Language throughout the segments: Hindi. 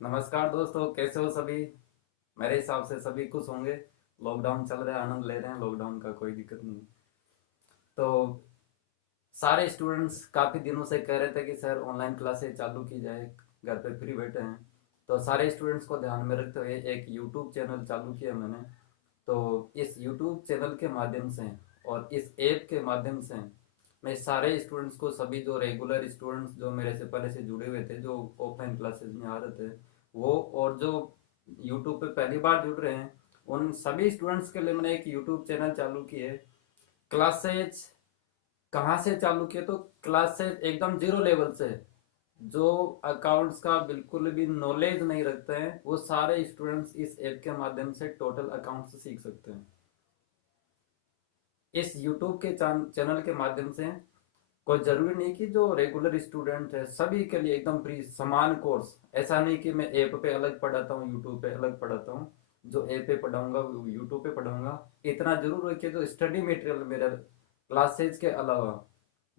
नमस्कार दोस्तों, कैसे हो सभी। मेरे हिसाब से सभी खुश होंगे। लॉकडाउन चल रहा है, आनंद ले रहे हैं लॉकडाउन का, कोई दिक्कत नहीं। तो सारे स्टूडेंट्स काफ़ी दिनों से कह रहे थे कि सर ऑनलाइन क्लासेस चालू की जाए, घर पे फ्री बैठे हैं। तो सारे स्टूडेंट्स को ध्यान में रखते हुए एक यूट्यूब चैनल चालू किया मैंने। तो इस यूट्यूब चैनल के माध्यम से और इस ऐप के माध्यम से मैं सारे स्टूडेंट्स को, सभी जो रेगुलर स्टूडेंट्स जो मेरे से पहले से जुड़े हुए थे, जो ऑफलाइन क्लासेस में आ रहे थे वो, और जो यूट्यूब पे पहली बार जुड़ रहे हैं, उन सभी स्टूडेंट्स के लिए मैंने एक यूट्यूब चैनल चालू की है। क्लासेज कहाँ से चालू किए, तो क्लासेज एकदम जीरो लेवल से। जो अकाउंट्स का बिल्कुल भी नॉलेज नहीं रखते हैं वो सारे स्टूडेंट्स इस ऐप के माध्यम से टोटल अकाउंट्स सीख सकते हैं। इस यूट्यूब के चैनल के माध्यम से कोई जरूरी नहीं कि जो रेगुलर स्टूडेंट है सभी के लिए एकदम फ्री समान कोर्स। ऐसा नहीं कि मैं ऐप पे अलग पढ़ाता हूँ, यूट्यूब पे अलग पढ़ाता हूँ। जो ऐप पे पढ़ाऊंगा वो यूट्यूब पे पढ़ाऊंगा। इतना जरूर है कि जो स्टडी मटेरियल मेरा क्लासेज के अलावा,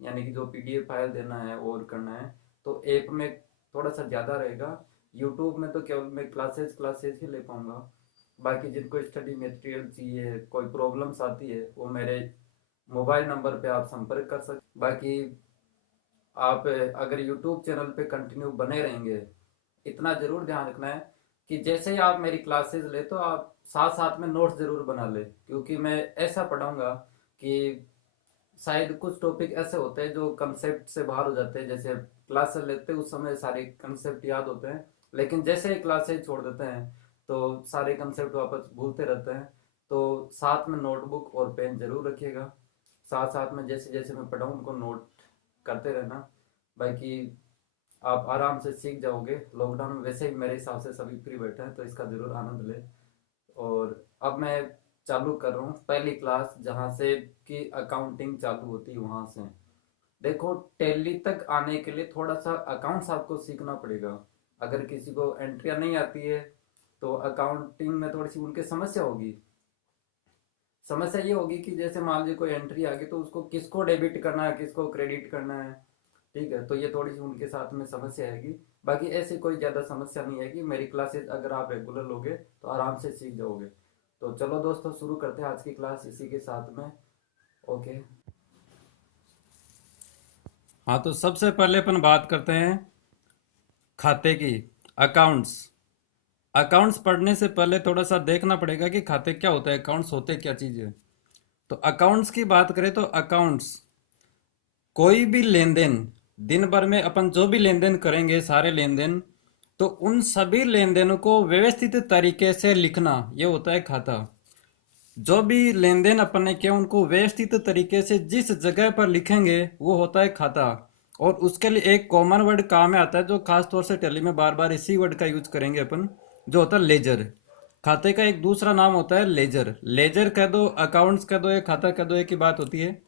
यानी कि जो पीडीएफ फाइल देना है और करना है, तो ऐप में थोड़ा सा ज़्यादा रहेगा। यूट्यूब में तो केवल मैं क्लासेज क्लासेज ही ले पाऊंगा। बाकी जिनको स्टडी मटेरियल चाहिए, कोई प्रॉब्लम्स आती है, वो मेरे मोबाइल नंबर पे आप संपर्क कर सकते। बाकी आप अगर यूट्यूब चैनल पे कंटिन्यू बने रहेंगे, इतना जरूर ध्यान रखना है कि जैसे ही आप मेरी क्लासेस ले तो आप साथ साथ में नोट्स जरूर बना ले, क्योंकि मैं ऐसा पढ़ाऊंगा कि शायद कुछ टॉपिक ऐसे होते हैं जो कंसेप्ट से बाहर हो जाते हैं। जैसे क्लासेस लेते हैं उस समय सारे कंसेप्ट याद होते हैं, लेकिन जैसे ही क्लासेस छोड़ देते हैं तो सारे कंसेप्ट वापस भूलते रहते हैं। तो साथ में नोटबुक और पेन जरूर रखिएगा। साथ साथ में जैसे जैसे मैं पढ़ाऊँ उनको नोट करते रहना। बाकी आप आराम से सीख जाओगे। लॉकडाउन में वैसे ही मेरे हिसाब से सभी फ्री बैठे हैं, तो इसका जरूर आनंद ले। और अब मैं चालू कर रहा हूँ पहली क्लास, जहाँ से कि अकाउंटिंग चालू होती है वहाँ से। देखो, टैली तक आने के लिए थोड़ा सा अकाउंट्स आपको सीखना पड़ेगा। अगर किसी को एंट्रियाँ नहीं आती है तो अकाउंटिंग में थोड़ी सी उनकी समस्या होगी। समस्या ये होगी कि जैसे मान लीजिए कोई एंट्री आ गई तो उसको किसको डेबिट करना है, किसको क्रेडिट करना है। ठीक है, तो ये थोड़ी सी उनके साथ में समस्या आएगी। बाकी ऐसी कोई ज़्यादा समस्या नहीं है। मेरी क्लासेस अगर आप रेगुलर लोगे तो आराम से सीख जाओगे। तो चलो दोस्तों, शुरू करते हैं आज की क्लास इसी के साथ में। ओके। हाँ, तो सबसे पहले अपन बात करते हैं खाते की। अकाउंट्स। अकाउंट्स पढ़ने से पहले थोड़ा सा देखना पड़ेगा कि खाते क्या होता है, अकाउंट्स होते क्या चीज़ है। तो अकाउंट्स की बात करें तो अकाउंट्स कोई भी लेन देन, दिन भर में अपन जो भी लेन देन करेंगे सारे लेन देन, तो उन सभी लेन देनों को व्यवस्थित तरीके से लिखना, ये होता है खाता। जो भी लेन देन अपन ने किया उनको व्यवस्थित तरीके से जिस जगह पर लिखेंगे वो होता है खाता। और उसके लिए एक कॉमन वर्ड काम में आता है, जो खास तौर से टैली में बार बार इसी वर्ड का यूज करेंगे अपन, जो होता है लेजर। खाते का एक दूसरा नाम होता है लेजर। लेजर कह दो, अकाउंट्स कह दो, या खाता कह दो, एक ही बात होती है।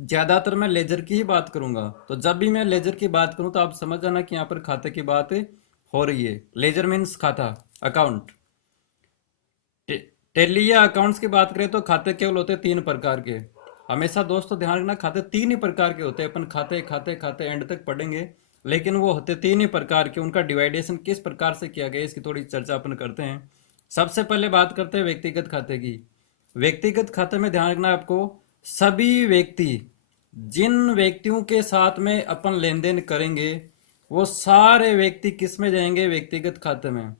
ज्यादातर मैं लेजर की ही बात करूंगा, तो जब भी मैं लेजर की बात करूं तो आप समझ जाना कि यहाँ पर खाते की बात हो रही है। लेजर मीन्स खाता, अकाउंट। टैली या अकाउंट्स की बात करें तो खाते केवल होते हैं तीन प्रकार के। हमेशा दोस्तों ध्यान रखना, खाते तीन ही प्रकार के होते हैं। अपन खाते खाते खाते एंड तक पढ़ेंगे, लेकिन वो होते तीन ही प्रकार के। उनका डिवाइडेशन किस प्रकार से किया गया इसकी थोड़ी चर्चा अपन करते हैं। सबसे पहले बात करते हैं व्यक्तिगत खाते की। व्यक्तिगत खाते में ध्यान रखना है आपको, सभी व्यक्ति, जिन व्यक्तियों के साथ में अपन लेन देन करेंगे वो सारे व्यक्ति किस में जाएंगे, व्यक्तिगत खाते में।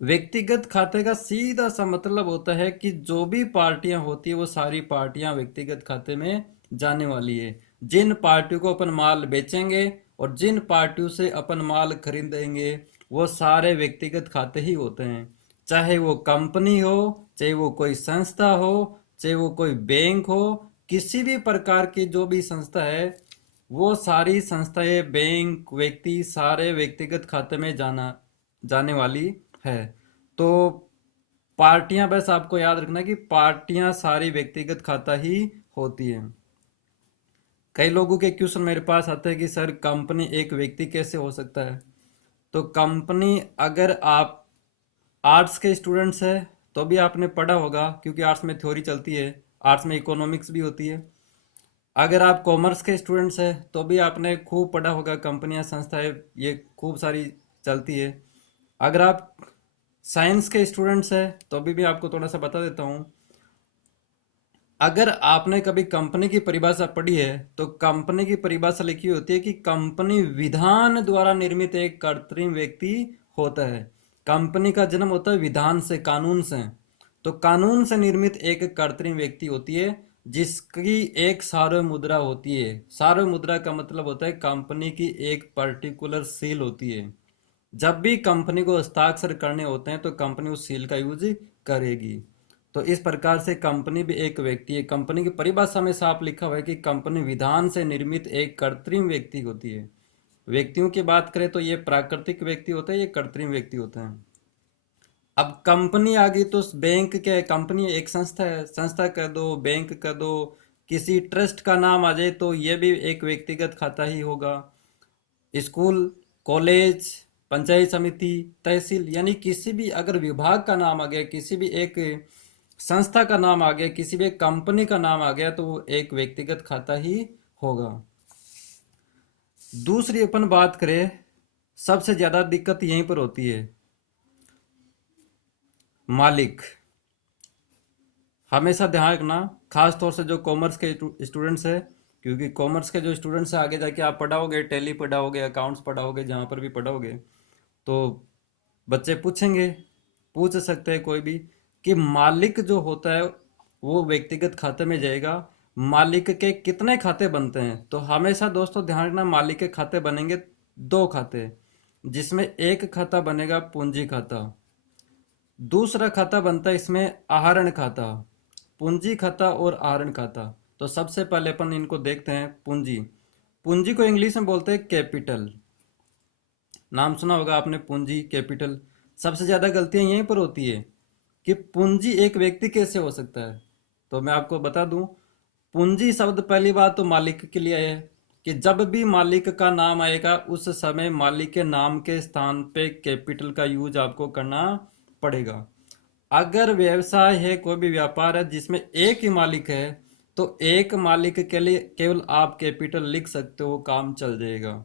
व्यक्तिगत खाते का सीधा सा मतलब होता है कि जो भी पार्टियां होती है वो सारी पार्टियां व्यक्तिगत खाते में जाने वाली है। जिन पार्टियों को अपन माल बेचेंगे और जिन पार्टियों से अपन माल खरीदेंगे वो सारे व्यक्तिगत खाते ही होते हैं। चाहे वो कंपनी हो, चाहे वो कोई संस्था हो, चाहे वो कोई बैंक हो, किसी भी प्रकार की जो भी संस्था है, वो सारी संस्थाएं, बैंक, व्यक्ति सारे व्यक्तिगत खाते में जाने वाली है। तो पार्टियां, बस आपको याद रखना कि पार्टियां सारी व्यक्तिगत खाता ही होती हैं। कई लोगों के क्वेश्चन मेरे पास आते हैं कि सर कंपनी एक व्यक्ति कैसे हो सकता है। तो कंपनी, अगर आप आर्ट्स के स्टूडेंट्स है तो भी आपने पढ़ा होगा, क्योंकि आर्ट्स में थ्योरी चलती है, आर्ट्स में इकोनॉमिक्स भी होती है। अगर आप कॉमर्स के स्टूडेंट्स हैं तो भी आपने खूब पढ़ा होगा, कंपनियां, संस्थाएं, ये खूब सारी चलती है। अगर आप साइंस के स्टूडेंट्स हैं तो अभी भी आपको थोड़ा सा बता देता हूँ। अगर आपने कभी कंपनी की परिभाषा पढ़ी है तो कंपनी की परिभाषा लिखी होती है कि कंपनी विधान द्वारा निर्मित एक कृत्रिम व्यक्ति होता है। कंपनी का जन्म होता है विधान से, कानून से। तो कानून से निर्मित एक कृत्रिम व्यक्ति होती है जिसकी एक सार्वभौम मुद्रा होती है। सार्वभौम मुद्रा का मतलब होता है कंपनी की एक पर्टिकुलर सील होती है। जब भी कंपनी को हस्ताक्षर करने होते हैं तो कंपनी उस सील का यूज करेगी। तो इस प्रकार से कंपनी भी एक व्यक्ति है। कंपनी की परिभाषा में साफ लिखा हुआ है कि कंपनी विधान से निर्मित एक कृत्रिम व्यक्ति होती है। व्यक्तियों की बात करें तो ये प्राकृतिक व्यक्ति होते हैं, ये कृत्रिम व्यक्ति होते हैं। अब कंपनी आ गई तो बैंक क्या है? कंपनी एक संस्था है। संस्था कह दो, बैंक कह दो, किसी ट्रस्ट का नाम आ जाए तो ये भी एक व्यक्तिगत खाता ही होगा। स्कूल, कॉलेज, पंचायत समिति, तहसील, यानी किसी भी अगर विभाग का नाम आ गया, किसी भी एक संस्था का नाम आ गया, किसी भी एक कंपनी का नाम आ गया तो वो एक व्यक्तिगत खाता ही होगा। दूसरी अपन बात करें, सबसे ज्यादा दिक्कत यहीं पर होती है, मालिक। हमेशा ध्यान रखना, खास तौर से जो कॉमर्स के स्टूडेंट्स है, क्योंकि कॉमर्स के जो स्टूडेंट्स हैं आगे जाके आप पढ़ाओगे, टैली पढ़ाओगे, अकाउंट्स पढ़ाओगे, जहाँ पर भी पढ़ाओगे तो बच्चे पूछेंगे, पूछ सकते हैं कोई भी, कि मालिक जो होता है वो व्यक्तिगत खाते में जाएगा, मालिक के कितने खाते बनते हैं? तो हमेशा दोस्तों ध्यान रखना, मालिक के खाते बनेंगे दो खाते, जिसमें एक खाता बनेगा पूंजी खाता, दूसरा खाता बनता है इसमें आहरण खाता। पूंजी खाता और आहरण खाता। तो सबसे पहले अपन इनको देखते हैं। पूंजी, पूंजी को इंग्लिश में बोलते हैं कैपिटल। नाम सुना होगा आपने, पूंजी, कैपिटल। सबसे ज्यादा गलतियां यहीं पर होती है कि पूंजी एक व्यक्ति कैसे हो सकता है। तो मैं आपको बता दूं, पूंजी शब्द पहली बात तो मालिक के लिए है कि जब भी मालिक का नाम आएगा उस समय मालिक के नाम के स्थान पे कैपिटल का यूज आपको करना पड़ेगा। अगर व्यवसाय है, कोई भी व्यापार है जिसमें एक ही मालिक है, तो एक मालिक के लिए केवल आप कैपिटल लिख सकते हो, काम चल जाएगा।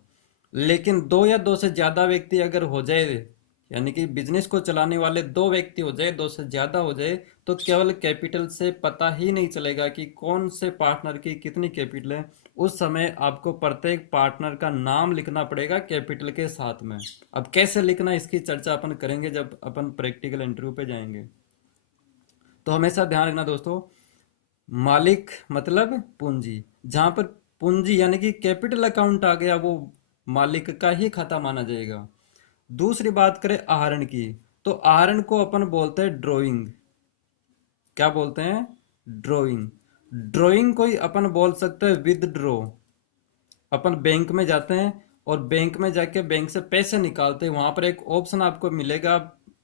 लेकिन दो या दो से ज्यादा व्यक्ति अगर हो जाए, यानी कि बिजनेस को चलाने वाले दो व्यक्ति हो जाए, दो से ज्यादा हो जाए, तो केवल कैपिटल से पता ही नहीं चलेगा कि कौन से पार्टनर की कितनी कैपिटल है। उस समय आपको प्रत्येक पार्टनर का नाम लिखना पड़ेगा कैपिटल के साथ में। अब कैसे लिखना, इसकी चर्चा अपन करेंगे जब अपन प्रैक्टिकल इंटरव्यू पे जाएंगे। तो हमेशा ध्यान रखना दोस्तों, मालिक मतलब पूंजी। जहां पर पूंजी यानी कि कैपिटल अकाउंट आ गया, वो मालिक का ही खाता माना जाएगा। दूसरी बात करें आहरण की, तो आहरण को अपन बोलते हैं ड्राइंग। क्या बोलते हैं? ड्राइंग। ड्राइंग को ही अपन बोल सकते हैं विदड्रॉ। अपन बैंक में जाते हैं और बैंक में जाके बैंक से पैसे निकालते हैं, वहां पर एक ऑप्शन आपको मिलेगा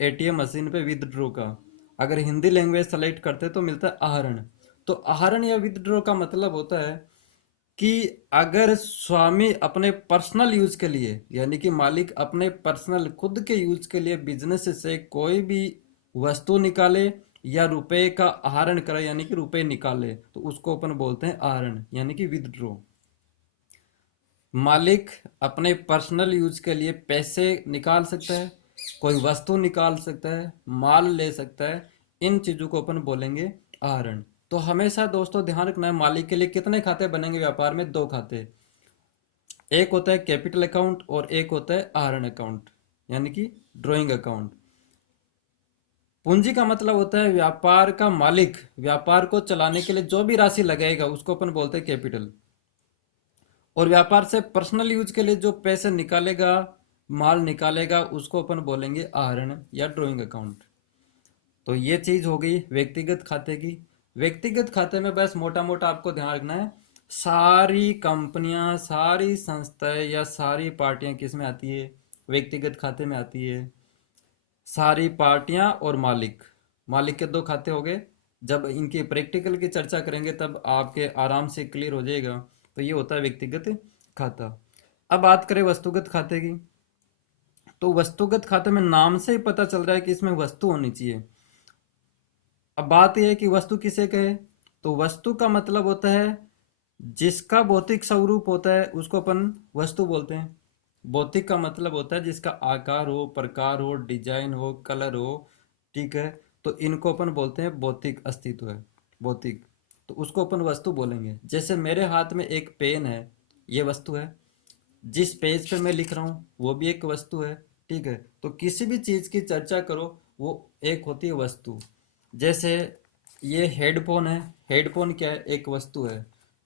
एटीएम मशीन पे विदड्रॉ का। अगर हिंदी लैंग्वेज सेलेक्ट करते तो मिलता है आहरण। तो आहरण या विदड्रॉ का मतलब होता है कि अगर स्वामी अपने पर्सनल यूज के लिए, यानी कि मालिक अपने पर्सनल खुद के यूज के लिए बिजनेस से कोई भी वस्तु निकाले या रुपए का आहरण करे, यानी कि रुपए निकाले, तो उसको अपन बोलते हैं आहरण, यानी कि विदड्रॉ। मालिक अपने पर्सनल यूज के लिए पैसे निकाल सकता है, कोई वस्तु निकाल सकता है, माल ले सकता है, इन चीजों को अपन बोलेंगे आहरण। तो हमेशा दोस्तों ध्यान रखना है, मालिक के लिए कितने खाते बनेंगे व्यापार में? दो खाते। एक होता है कैपिटल अकाउंट और एक होता है आहरण अकाउंट, यानी कि ड्राइंग अकाउंट। पूंजी का मतलब होता है व्यापार का मालिक व्यापार को चलाने के लिए जो भी राशि लगाएगा उसको अपन बोलते हैं कैपिटल। और व्यापार से पर्सनल यूज के लिए जो पैसे निकालेगा, माल निकालेगा, उसको अपन बोलेंगे आहरण या ड्राइंग अकाउंट। तो ये चीज हो गई व्यक्तिगत खाते की। व्यक्तिगत खाते में बस मोटा मोटा आपको ध्यान रखना है, सारी कंपनियां, सारी संस्थाएं या सारी पार्टियां किस में आती है? व्यक्तिगत खाते में आती है। सारी पार्टियां और मालिक, मालिक के दो खाते हो गए। जब इनकी प्रैक्टिकल की चर्चा करेंगे तब आपके आराम से क्लियर हो जाएगा। तो ये होता है व्यक्तिगत खाता। अब बात करें वस्तुगत खाते की, तो वस्तुगत खाते में नाम से ही पता चल रहा है कि इसमें वस्तु होनी चाहिए। अब बात यह है कि वस्तु किसे कहे? तो वस्तु का मतलब होता है जिसका भौतिक स्वरूप होता है उसको अपन वस्तु बोलते हैं। भौतिक का मतलब होता है जिसका आकार हो, प्रकार हो, डिजाइन हो, कलर हो, ठीक है। तो इनको अपन बोलते हैं भौतिक अस्तित्व है, भौतिक। तो उसको अपन वस्तु बोलेंगे। जैसे मेरे हाथ में एक पेन है, ये वस्तु है। जिस पेज पे मैं लिख रहा हूँ वो भी एक वस्तु है, ठीक है। तो किसी भी चीज की चर्चा करो वो एक होती है वस्तु। जैसे ये हेडफोन है, हेडफोन क्या है, एक वस्तु है,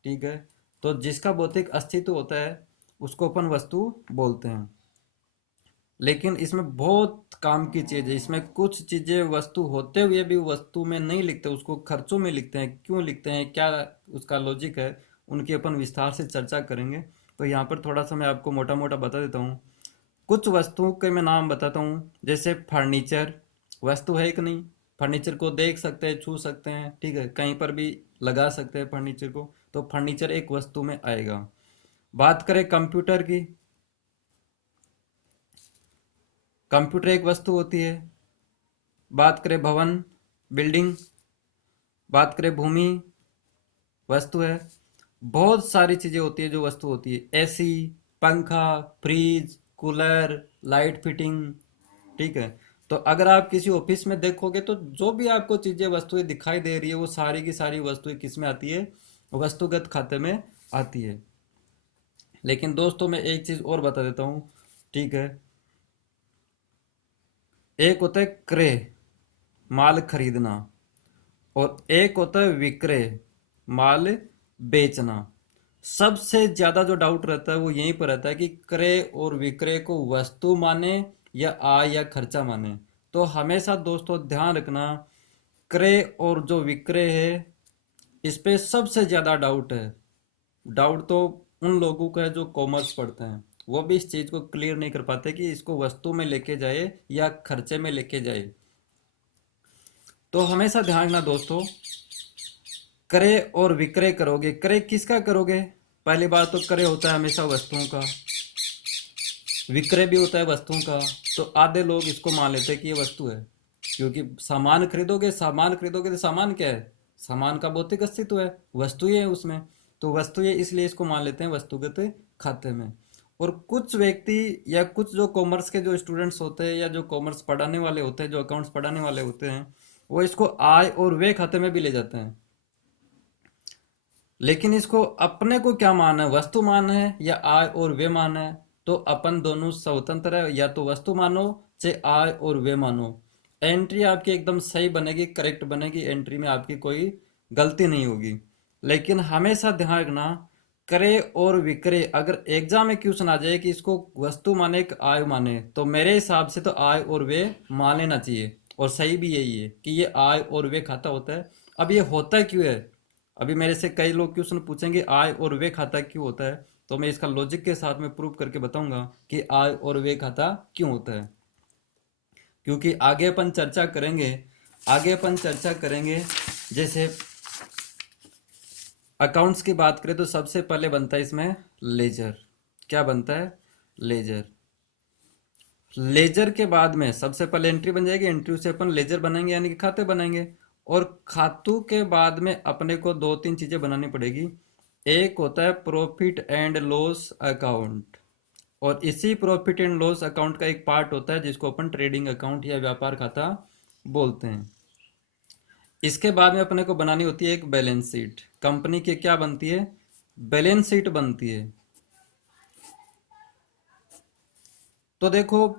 ठीक है। तो जिसका भौतिक अस्तित्व होता है उसको अपन वस्तु बोलते हैं। लेकिन इसमें बहुत काम की चीज है, इसमें कुछ चीजें वस्तु होते हुए भी वस्तु में नहीं लिखते, उसको खर्चों में लिखते हैं। क्यों लिखते हैं, क्या उसका लॉजिक है, उनकी अपन विस्तार से चर्चा करेंगे। तो यहाँ पर थोड़ा सा मैं आपको मोटा मोटा बता देता हूँ। कुछ वस्तुओं के मैं नाम बताता हूँ। जैसे फर्नीचर वस्तु है कि नहीं, फर्नीचर को देख सकते हैं, छू सकते हैं, ठीक है, कहीं पर भी लगा सकते हैं फर्नीचर को, तो फर्नीचर एक वस्तु में आएगा। बात करें कंप्यूटर की, कंप्यूटर एक वस्तु होती है। बात करें भवन, बिल्डिंग, बात करें भूमि, वस्तु है। बहुत सारी चीजें होती है जो वस्तु होती है। एसी, पंखा, फ्रिज, कूलर, लाइट फिटिंग, ठीक है। तो अगर आप किसी ऑफिस में देखोगे तो जो भी आपको चीजें वस्तुएं दिखाई दे रही है वो सारी की सारी वस्तुएं किस में आती है, वस्तुगत खाते में आती है। लेकिन दोस्तों मैं एक चीज और बता देता हूँ, ठीक है। एक होता है क्रय, माल खरीदना, और एक होता है विक्रय, माल बेचना। सबसे ज्यादा जो डाउट रहता है वो यहीं पर रहता है कि क्रय और विक्रय को वस्तु माने या आय या खर्चा माने। तो हमेशा दोस्तों ध्यान रखना, क्रय और जो विक्रय है इस पे सबसे ज्यादा डाउट है। डाउट तो उन लोगों का है जो कॉमर्स पढ़ते हैं, वो भी इस चीज को क्लियर नहीं कर पाते कि इसको वस्तु में लेके जाए या खर्चे में लेके जाए। तो हमेशा ध्यान रखना दोस्तों, क्रय और विक्रय करोगे, क्रय किसका करोगे, पहली बात तो क्रय होता है हमेशा वस्तुओं का, विक्रय भी होता है वस्तुओं का। तो आधे लोग इसको मान लेते हैं कि ये वस्तु है, क्योंकि सामान खरीदोगे, सामान खरीदोगे तो सामान क्या है, सामान का भौतिक अस्तित्व है, वस्तु ही है उसमें। तो वस्तु है इसलिए इसको मान लेते हैं वस्तुगत खाते में। और कुछ व्यक्ति या कुछ जो कॉमर्स के जो स्टूडेंट्स होते हैं या जो कॉमर्स पढ़ाने वाले होते हैं, जो अकाउंट्स पढ़ाने वाले होते हैं, वो इसको आय और व्यय खाते में भी ले जाते हैं। लेकिन इसको अपने को क्या मानना है, वस्तु मानना है या आय और व्यय मानना है। तो अपन दोनों स्वतंत्र है, या तो वस्तु मानो चाहे आय और व्यय मानो। एंट्री आपकी एकदम सही बनेगी, करेक्ट बनेगी, एंट्री में आपकी कोई गलती नहीं होगी। लेकिन हमेशा ध्यान रखना, क्रय और विक्रय अगर एग्जाम में क्वेश्चन आ जाए कि इसको वस्तु माने कि आय माने, तो मेरे हिसाब से तो आय और व्यय मान लेना चाहिए। और सही भी यही है कि ये आय और व्यय खाता होता है। अब ये होता क्यों है, अभी मेरे से कई लोग क्वेश्चन पूछेंगे आय और व्यय खाता क्यों होता है, तो मैं इसका लॉजिक के साथ में प्रूव करके बताऊंगा कि आय और व्यय खाता क्यों होता है। क्योंकि आगे अपन चर्चा करेंगे, आगे अपन चर्चा करेंगे। जैसे अकाउंट्स की बात करें तो सबसे पहले बनता है इसमें लेजर। क्या बनता है, लेजर। लेजर के बाद में सबसे पहले एंट्री बन जाएगी, एंट्री से अपन लेजर बनाएंगे यानी कि खाते बनाएंगे। और खातों के बाद में अपने को दो तीन चीजें बनानी पड़ेगी। एक होता है प्रॉफिट एंड लॉस अकाउंट, और इसी प्रॉफिट एंड लॉस अकाउंट का एक पार्ट होता है जिसको अपन ट्रेडिंग अकाउंट या व्यापार खाता बोलते हैं। इसके बाद में अपने को बनानी होती है एक बैलेंस शीट। कंपनी की क्या बनती है, बैलेंस शीट बनती है। तो देखो,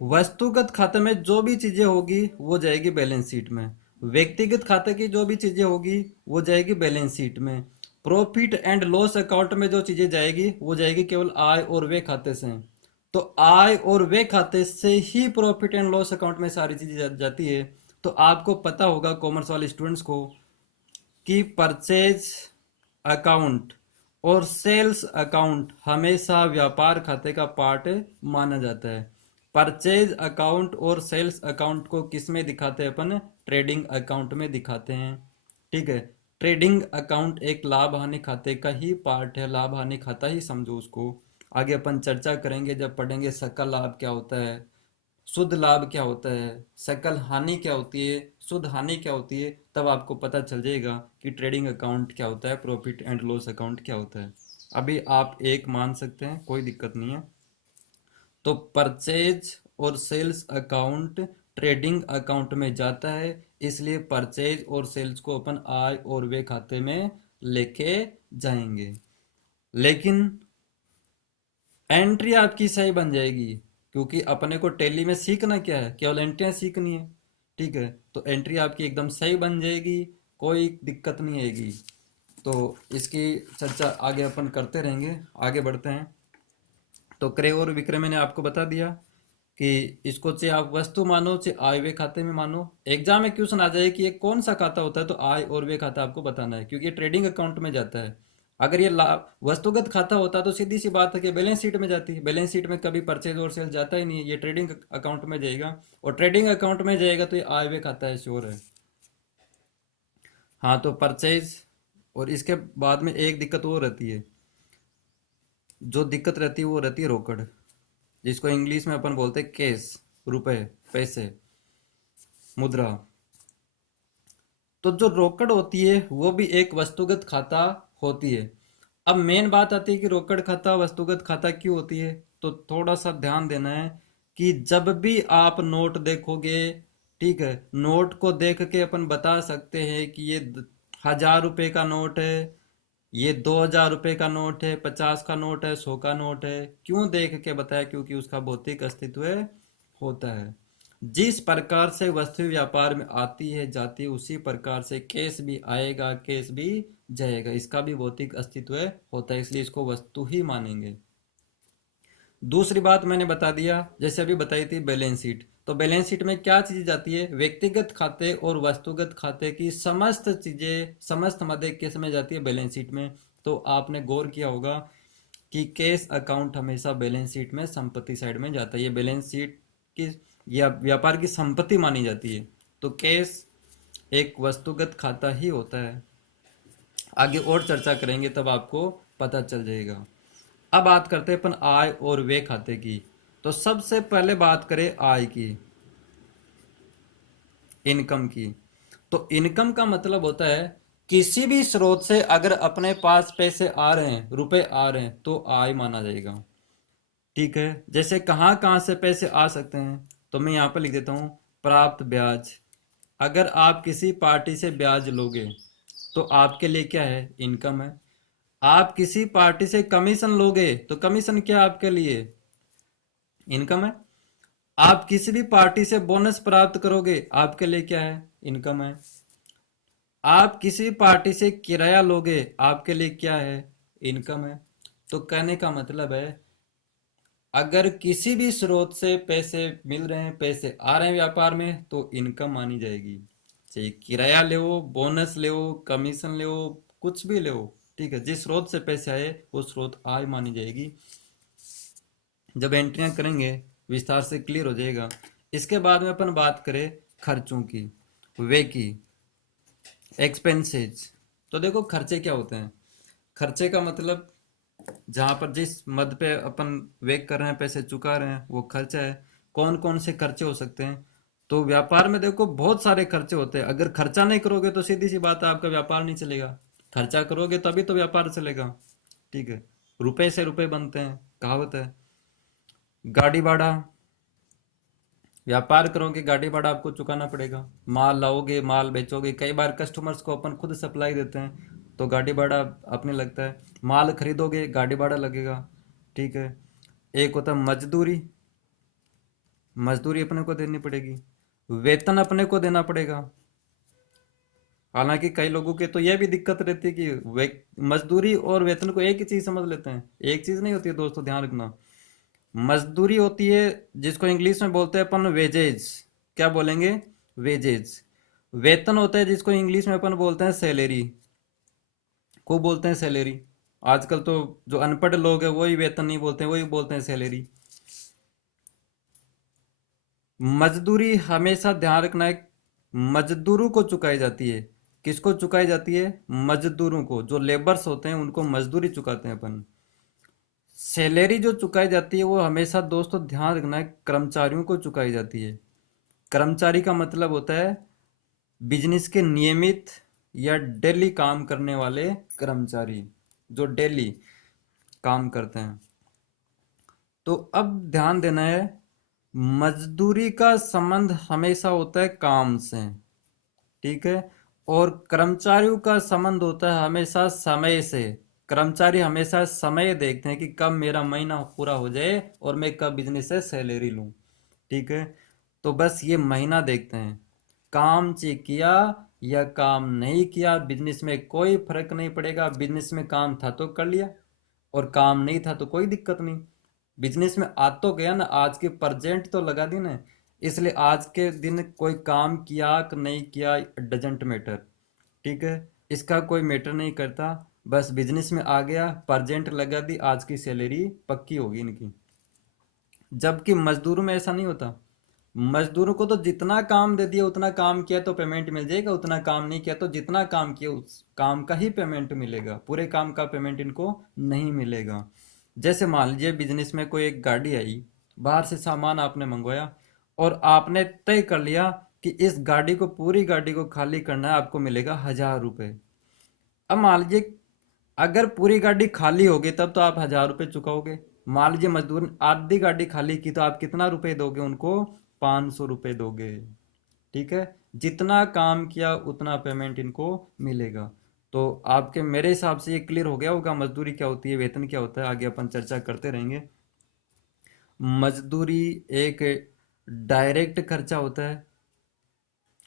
वस्तुगत खाते में जो भी चीजें होगी वो जाएगी बैलेंस शीट में, व्यक्तिगत खाते की जो भी चीजें होगी वो जाएगी बैलेंस शीट में। प्रॉफिट एंड लॉस अकाउंट में जो चीजें जाएगी वो जाएगी केवल आय और व्यय खाते से। तो आय और व्यय खाते से ही प्रॉफिट एंड लॉस अकाउंट में सारी चीजें जाती है। तो आपको पता होगा कॉमर्स वाले स्टूडेंट्स को कि परचेज अकाउंट और सेल्स अकाउंट हमेशा व्यापार खाते का पार्ट माना जाता है। परचेज अकाउंट और सेल्स अकाउंट को किस में दिखाते हैं अपन, ट्रेडिंग अकाउंट में दिखाते हैं, ठीक है। ट्रेडिंग अकाउंट एक लाभ हानि खाते का ही पार्ट है, लाभ हानि खाता ही समझो उसको। आगे अपन चर्चा करेंगे जब पढ़ेंगे सकल लाभ क्या होता है, शुद्ध लाभ क्या होता है, सकल हानि क्या होती है, शुद्ध हानि क्या होती है, तब आपको पता चल जाएगा कि ट्रेडिंग अकाउंट क्या होता है, प्रॉफिट एंड लॉस अकाउंट क्या होता है। अभी आप एक मान सकते हैं, कोई दिक्कत नहीं है। तो परचेज और सेल्स अकाउंट ट्रेडिंग अकाउंट में जाता है, इसलिए परचेज और सेल्स को अपन आय और व्यय खाते में लेके जाएंगे। लेकिन एंट्री आपकी सही बन जाएगी, क्योंकि अपने को टैली में सीखना क्या है, केवल एंट्रियां सीखनी है। ठीक है, तो एंट्री आपकी एकदम सही बन जाएगी, कोई दिक्कत नहीं आएगी। तो इसकी चर्चा आगे अपन करते रहेंगे, आगे बढ़ते हैं। तो क्रय और विक्रय मैंने आपको बता दिया कि इसको चाहे आप वस्तु मानो चाहे आय व्यय खाते में मानो। एग्जाम में क्वेश्चन आ जाए कि ये कौन सा खाता होता है, तो आय और व्यय खाता आपको बताना है, क्योंकि ये ट्रेडिंग अकाउंट में जाता है। अगर ये वस्तुगत खाता होता तो सीधी सी बात है कि बैलेंस शीट में जाती है। बैलेंस शीट में कभी परचेज और सेल जाता ही नहीं है, ये ट्रेडिंग अकाउंट में जाएगा, और ट्रेडिंग अकाउंट में जाएगा तो ये आय व्यय खाता है, श्योर है। हाँ, तो परचेज, और इसके बाद में एक दिक्कत और रहती है, जो दिक्कत रहती है वो रहती है रोकड़, जिसको इंग्लिश में अपन बोलते हैं कैश, रुपए, पैसे, मुद्रा। तो जो रोकड़ होती है वो भी एक वस्तुगत खाता होती है। अब मेन बात आती है कि रोकड़ खाता वस्तुगत खाता क्यों होती है, तो थोड़ा सा ध्यान देना है कि जब भी आप नोट देखोगे, ठीक है, नोट को देख के अपन बता सकते हैं कि ये 1000 रुपए का नोट है, ये 2000 रुपए का नोट है, 50 का नोट है, 100 का नोट है। क्यों देख के बताया, क्योंकि उसका भौतिक अस्तित्व होता है। जिस प्रकार से वस्तु व्यापार में आती है जाती है, उसी प्रकार से कैश भी आएगा, कैश भी जाएगा, इसका भी भौतिक अस्तित्व होता है, इसलिए इसको वस्तु ही मानेंगे। दूसरी बात मैंने बता दिया, जैसे अभी बताई थी बैलेंस शीट। तो बैलेंस शीट में क्या चीजें जाती है, व्यक्तिगत खाते और वस्तुगत खाते की समस्त चीजें, समस्त मदे किस में जाती है, बैलेंस शीट में। तो आपने गौर किया होगा कि कैश अकाउंट हमेशा बैलेंस शीट में संपत्ति साइड में जाता है, ये बैलेंस शीट की या व्यापार की संपत्ति मानी जाती है। तो कैश एक वस्तुगत खाता ही होता है। आगे और चर्चा करेंगे तब आपको पता चल जाएगा। अब बात करते हैं अपन आय और व्यय खाते की। तो सबसे पहले बात करें आय की, इनकम की। तो इनकम का मतलब होता है किसी भी स्रोत से अगर अपने पास पैसे आ रहे हैं, रुपए आ रहे हैं, तो आय माना जाएगा। ठीक है, जैसे कहाँ कहाँ से पैसे आ सकते हैं, तो मैं यहाँ पर लिख देता हूँ, प्राप्त ब्याज। अगर आप किसी पार्टी से ब्याज लोगे तो आपके लिए क्या है, इनकम है। आप किसी पार्टी से कमीशन लोगे तो कमीशन क्या आपके लिए, इनकम है। आप किसी भी पार्टी से बोनस प्राप्त करोगे, आपके लिए क्या है, इनकम है। आप किसी पार्टी से किराया लोगे, आपके लिए क्या है, इनकम है। तो कहने का मतलब है अगर किसी भी स्रोत से पैसे मिल रहे हैं, पैसे आ रहे हैं व्यापार में, तो इनकम मानी जाएगी। चाहे किराया ले, बोनस ले, कमीशन ले, कुछ भी ले, ठीक है, जिस स्रोत से पैसे आए वो स्रोत आय मानी जाएगी। जब एंट्रियां करेंगे विस्तार से क्लियर हो जाएगा। इसके बाद में अपन बात करें खर्चों की, वे की, एक्सपेंसेज। तो देखो खर्चे क्या होते हैं, खर्चे का मतलब जहां पर जिस मद पे अपन व्यय कर रहे हैं, पैसे चुका रहे हैं, वो खर्चा है। कौन कौन से खर्चे हो सकते हैं, तो व्यापार में देखो बहुत सारे खर्चे होते हैं। अगर खर्चा नहीं करोगे तो सीधी सी बात है आपका व्यापार नहीं चलेगा, खर्चा करोगे तभी तो व्यापार चलेगा। ठीक है, रुपए से रुपए बनते हैं, कहावत है। गाड़ी भाड़ा, व्यापार करोगे गाड़ी भाड़ा आपको चुकाना पड़ेगा। माल लाओगे, माल बेचोगे, कई बार कस्टमर्स को अपन खुद सप्लाई देते हैं तो गाड़ी भाड़ा अपने लगता है। माल खरीदोगे गाड़ी भाड़ा लगेगा। ठीक है, एक होता है मजदूरी, मजदूरी अपने को देनी पड़ेगी। वेतन अपने को देना पड़ेगा। हालांकि कई लोगों के तो यह भी दिक्कत रहती है कि वे मजदूरी और वेतन को एक ही चीज समझ लेते हैं, एक चीज नहीं होती है दोस्तों, ध्यान रखना। मजदूरी होती है जिसको इंग्लिश में बोलते हैं अपन वेजेज, क्या बोलेंगे, वेजेज। वेतन होता है जिसको इंग्लिश में अपन बोलते हैं सैलरी, को बोलते हैं सैलरी। आजकल तो जो अनपढ़ लोग हैं वही वेतन नहीं बोलते हैं, वही बोलते हैं सैलरी। मजदूरी हमेशा ध्यान रखना है, मजदूरों को चुकाई जाती है। किसको चुकाई जाती है, मजदूरों को, जो लेबर्स होते हैं उनको मजदूरी चुकाते हैं अपन। सैलरी जो चुकाई जाती है वो हमेशा दोस्तों ध्यान रखना है कर्मचारियों को चुकाई जाती है। कर्मचारी का मतलब होता है बिजनेस के नियमित या डेली काम करने वाले कर्मचारी, जो डेली काम करते हैं। तो अब ध्यान देना है, मजदूरी का संबंध हमेशा होता है काम से, ठीक है। और कर्मचारियों का संबंध होता है हमेशा समय से। कर्मचारी हमेशा समय देखते हैं कि कब मेरा महीना पूरा हो जाए और मैं कब बिजनेस से सैलरी लूं, ठीक है। तो बस ये महीना देखते हैं, काम चेक किया या काम नहीं किया, बिजनेस में कोई फर्क नहीं पड़ेगा। बिजनेस में काम था तो कर लिया, और काम नहीं था तो कोई दिक्कत नहीं। बिजनेस में आ तो गया ना, आज के प्रेजेंट तो लगा दी ना। इसलिए आज के दिन कोई काम किया कि नहीं किया डजेंट मैटर, ठीक है। इसका कोई मैटर नहीं करता। बस बिजनेस में आ गया, प्रेजेंट लगा दी, आज की सैलरी पक्की होगी इनकी। जबकि मजदूरों में ऐसा नहीं होता। मजदूरों को तो जितना काम दे दिया उतना काम किया तो पेमेंट मिल जाएगा, उतना काम नहीं किया तो जितना काम किया उस काम का ही पेमेंट मिलेगा, पूरे काम का पेमेंट इनको नहीं मिलेगा। जैसे मान लीजिए बिजनेस में कोई एक गाड़ी आई, बाहर से सामान आपने मंगवाया और आपने तय कर लिया कि इस गाड़ी को, पूरी गाड़ी को खाली करना है, आपको मिलेगा 1,000 रुपये। अब मान लीजिए अगर पूरी गाड़ी खाली होगी तब तो आप 1,000 रुपये चुकाओगे। मान लीजिए मजदूर ने आधी गाड़ी खाली की तो आप कितना रुपए दोगे उनको? 500 रुपये दोगे, ठीक है। जितना काम किया उतना पेमेंट इनको मिलेगा। तो आपके, मेरे हिसाब से ये क्लियर हो गया होगा मजदूरी क्या होती है, वेतन क्या होता है। आगे अपन चर्चा करते रहेंगे। मजदूरी एक डायरेक्ट खर्चा होता है।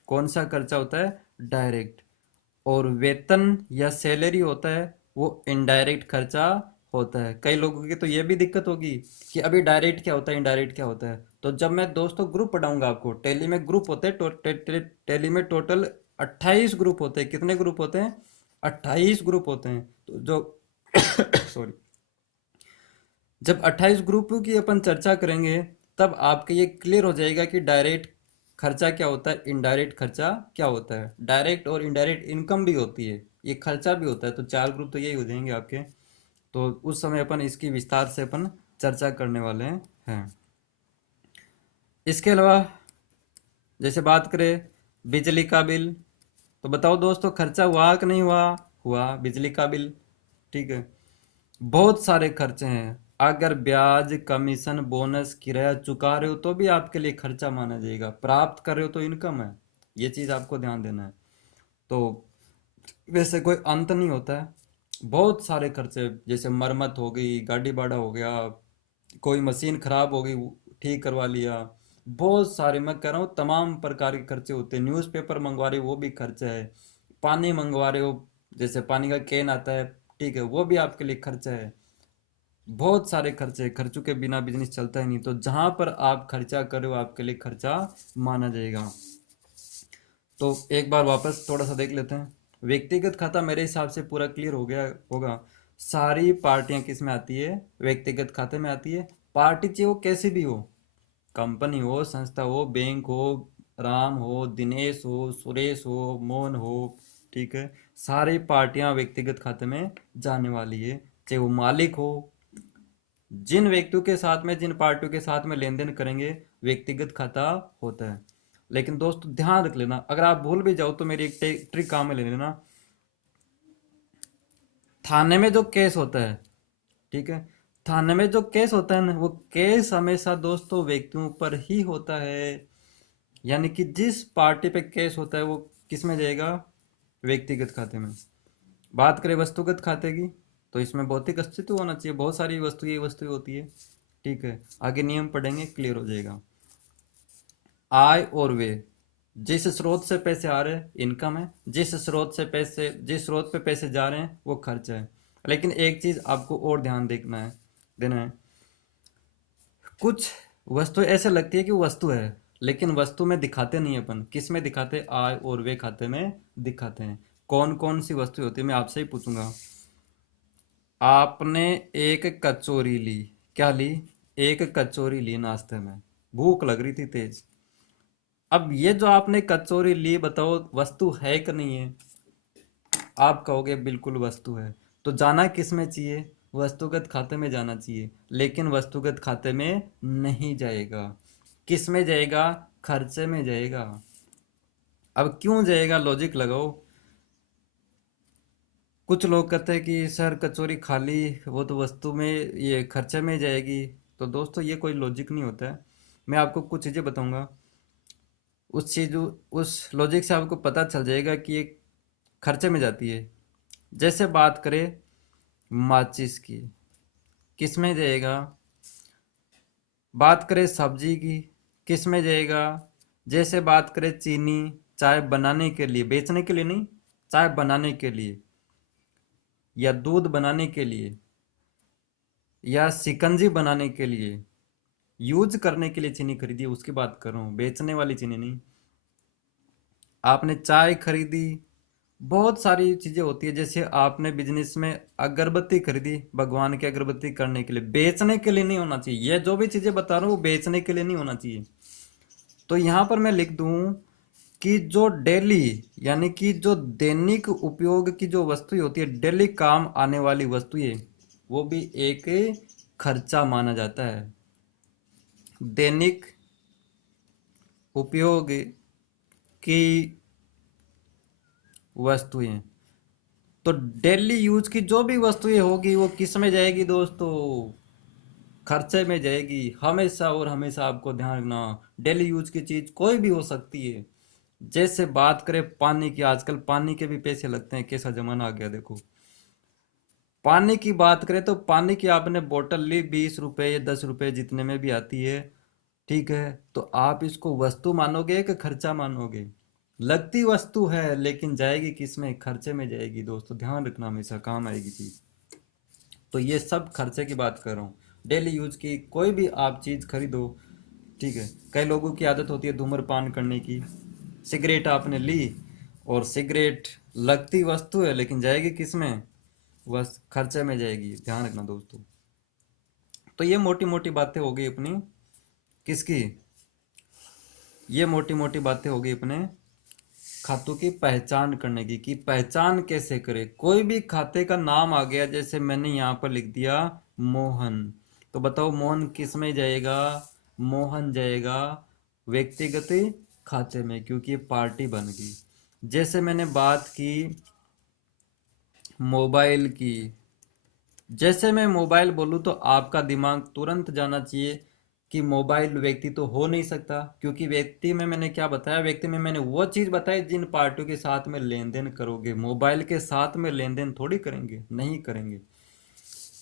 कौन सा खर्चा होता है? डायरेक्ट। और वेतन या सैलरी होता है वो इनडायरेक्ट खर्चा होता है। कई लोगों की तो ये भी दिक्कत होगी कि अभी डायरेक्ट क्या होता है, इनडायरेक्ट क्या होता है। तो जब मैं दोस्तों ग्रुप पढ़ाऊंगा आपको, टैली में ग्रुप होते हैं, टैली में टोटल 28 ग्रुप होते हैं। कितने ग्रुप होते हैं? 28 ग्रुप होते हैं। तो जो सॉरी, जब 28 ग्रुप की अपन चर्चा करेंगे तब आपके ये क्लियर हो जाएगा कि डायरेक्ट खर्चा क्या होता है, इनडायरेक्ट खर्चा क्या होता है। डायरेक्ट और इनडायरेक्ट इनकम भी होती है, ये खर्चा भी होता है। तो 4 ग्रुप तो यही हो जाएंगे आपके। तो उस समय अपन इसकी विस्तार से अपन चर्चा करने वाले हैं। इसके अलावा जैसे बात करें बिजली का बिल, तो बताओ दोस्तों खर्चा हुआ कि नहीं हुआ? हुआ, बिजली का बिल, ठीक है। बहुत सारे खर्चे हैं। अगर ब्याज, कमीशन, बोनस, किराया चुका रहे हो तो भी आपके लिए खर्चा माना जाएगा। प्राप्त कर रहे हो तो इनकम है। ये चीज आपको ध्यान देना है। तो वैसे कोई अंत नहीं होता है। बहुत सारे खर्चे, जैसे मरम्मत हो गई, गाड़ी भाड़ा हो गया, कोई मशीन खराब हो गई ठीक करवा लिया। बहुत सारे, मैं कह रहा हूँ तमाम प्रकार के खर्चे होते हैं। न्यूज़पेपर मंगवा रहे हो वो भी खर्चा है। पानी मंगवा रहे हो, जैसे पानी का कैन आता है, ठीक है, वो भी आपके लिए खर्चा है। बहुत सारे खर्चे, खर्चों के बिना बिजनेस चलता ही नहीं। तो जहां पर आप खर्चा करो आपके लिए खर्चा माना जाएगा। तो एक बार वापस थोड़ा सा देख लेते हैं। व्यक्तिगत खाता मेरे हिसाब से पूरा क्लियर हो गया होगा। सारी पार्टियां किस में आती है? व्यक्तिगत खाते में आती है। पार्टी चाहे वो कैसी भी हो, कंपनी हो, संस्था हो, बैंक हो, राम हो, दिनेश हो, सुरेश हो, मोहन हो, ठीक है। सारी पार्टियां व्यक्तिगत खाते में जाने वाली है। चाहे वो मालिक हो, जिन व्यक्तियों के साथ में, जिन पार्टियों के साथ में लेन देन करेंगे, व्यक्तिगत खाता होता है। लेकिन दोस्तों ध्यान रख लेना, अगर आप भूल भी जाओ तो मेरी एक ट्रिक काम में ले लेना। थाने में जो केस होता है, ठीक है, थाने में जो केस होता है ना, वो केस हमेशा दोस्तों व्यक्तियों पर ही होता है। यानी कि जिस पार्टी पे केस होता है वो किस में जाएगा? व्यक्तिगत खाते में। बात करें वस्तुगत खाते की, तो इसमें भौतिक अस्तित्व होना चाहिए। बहुत सारी वस्तु, ये वस्तु होती है, ठीक है। आगे नियम पढ़ेंगे, क्लियर हो जाएगा। आय और व्यय, जिस स्रोत से पैसे आ रहे हैं इनकम है, जिस स्रोत से पैसे, जिस स्रोत पे पैसे जा रहे हैं वो खर्च है। लेकिन एक चीज आपको और ध्यान देखना है, देना है। कुछ वस्तु ऐसे लगती है कि वो वस्तु है, लेकिन वस्तु में दिखाते नहीं अपन। किस में दिखाते? आय और व्यय खाते में दिखाते हैं। कौन कौन सी वस्तु होती है मैं आपसे ही पूछूंगा। आपने एक कचौरी ली, क्या ली? एक कचौरी ली नाश्ते में, भूख लग रही थी तेज। अब ये जो आपने कचौरी ली, बताओ वस्तु है कि नहीं है? आप कहोगे बिल्कुल वस्तु है। तो जाना किस में चाहिए? वस्तुगत खाते में जाना चाहिए। लेकिन वस्तुगत खाते में नहीं जाएगा। किस में जाएगा? खर्चे में जाएगा। अब क्यों जाएगा, लॉजिक लगाओ। कुछ लोग कहते हैं कि सर कचौरी खाली, वो तो वस्तु में, ये खर्चे में जाएगी। तो दोस्तों ये कोई लॉजिक नहीं होता है। मैं आपको कुछ चीज़ें बताऊंगा, उस लॉजिक से आपको पता चल जाएगा कि ये खर्चे में जाती है। जैसे बात करें माचिस की, किस में जाएगा? बात करें सब्जी की, किस में जाएगा? जैसे बात करें चीनी, चाय बनाने के लिए, बेचने के लिए नहीं, चाय बनाने के लिए या दूध बनाने के लिए या शिकंजी बनाने के लिए यूज करने के लिए चीनी खरीदी, उसकी बात कर रहा हूँ, बेचने वाली चीनी नहीं। आपने चाय खरीदी, बहुत सारी चीज़ें होती है। जैसे आपने बिजनेस में अगरबत्ती खरीदी, भगवान की अगरबत्ती करने के लिए, बेचने के लिए नहीं होना चाहिए। ये जो भी चीज़ें बता रहा हूँ वो बेचने के लिए नहीं होना चाहिए। तो यहाँ पर मैं लिख दूँ कि जो डेली, यानी कि जो दैनिक उपयोग की जो वस्तुएं होती है, डेली काम आने वाली वस्तुएं, वो भी एक खर्चा माना जाता है। दैनिक उपयोग की वस्तुएं, तो डेली यूज की जो भी वस्तुएं होगी वो किस में जाएगी दोस्तों? खर्चे में जाएगी। हमेशा और हमेशा आपको ध्यान रखना, डेली यूज की चीज कोई भी हो सकती है। जैसे बात करें पानी की, आजकल पानी के भी पैसे लगते हैं, कैसा जमाना आ गया देखो। पानी की बात करें तो पानी की आपने बोतल ली 20 रुपए या 10 रुपए जितने में भी आती है, ठीक है, तो आप इसको वस्तु मानोगे कि खर्चा मानोगे? लगती वस्तु है लेकिन जाएगी किस में? खर्चे में जाएगी दोस्तों, ध्यान रखना, हमेशा काम आएगी चीज। तो ये सब खर्चे की बात कर रहा हूँ। डेली यूज की कोई भी आप चीज खरीदो, ठीक है। कई लोगों की आदत होती है धूम्रपान करने की। सिगरेट आपने ली, और सिगरेट लगती वस्तु है लेकिन जाएगी किस में? बस खर्चे में जाएगी, ध्यान रखना दोस्तों। तो ये मोटी मोटी बातें हो गई अपनी, किसकी? ये मोटी मोटी बातें हो गई अपने खातों की पहचान करने की, कि पहचान कैसे करें। कोई भी खाते का नाम आ गया, जैसे मैंने यहाँ पर लिख दिया मोहन, तो बताओ मोहन किस में जाएगा? मोहन जाएगा व्यक्तिगत खाते में, क्योंकि ये पार्टी बन गई। जैसे मैंने बात की मोबाइल की, जैसे मैं मोबाइल बोलूँ तो आपका दिमाग तुरंत जाना चाहिए कि मोबाइल व्यक्ति तो हो नहीं सकता, क्योंकि व्यक्ति में मैंने क्या बताया? व्यक्ति में मैंने वो चीज़ बताई जिन पार्टियों के साथ में लेन देन करोगे। मोबाइल के साथ में लेन देन थोड़ी करेंगे, नहीं करेंगे।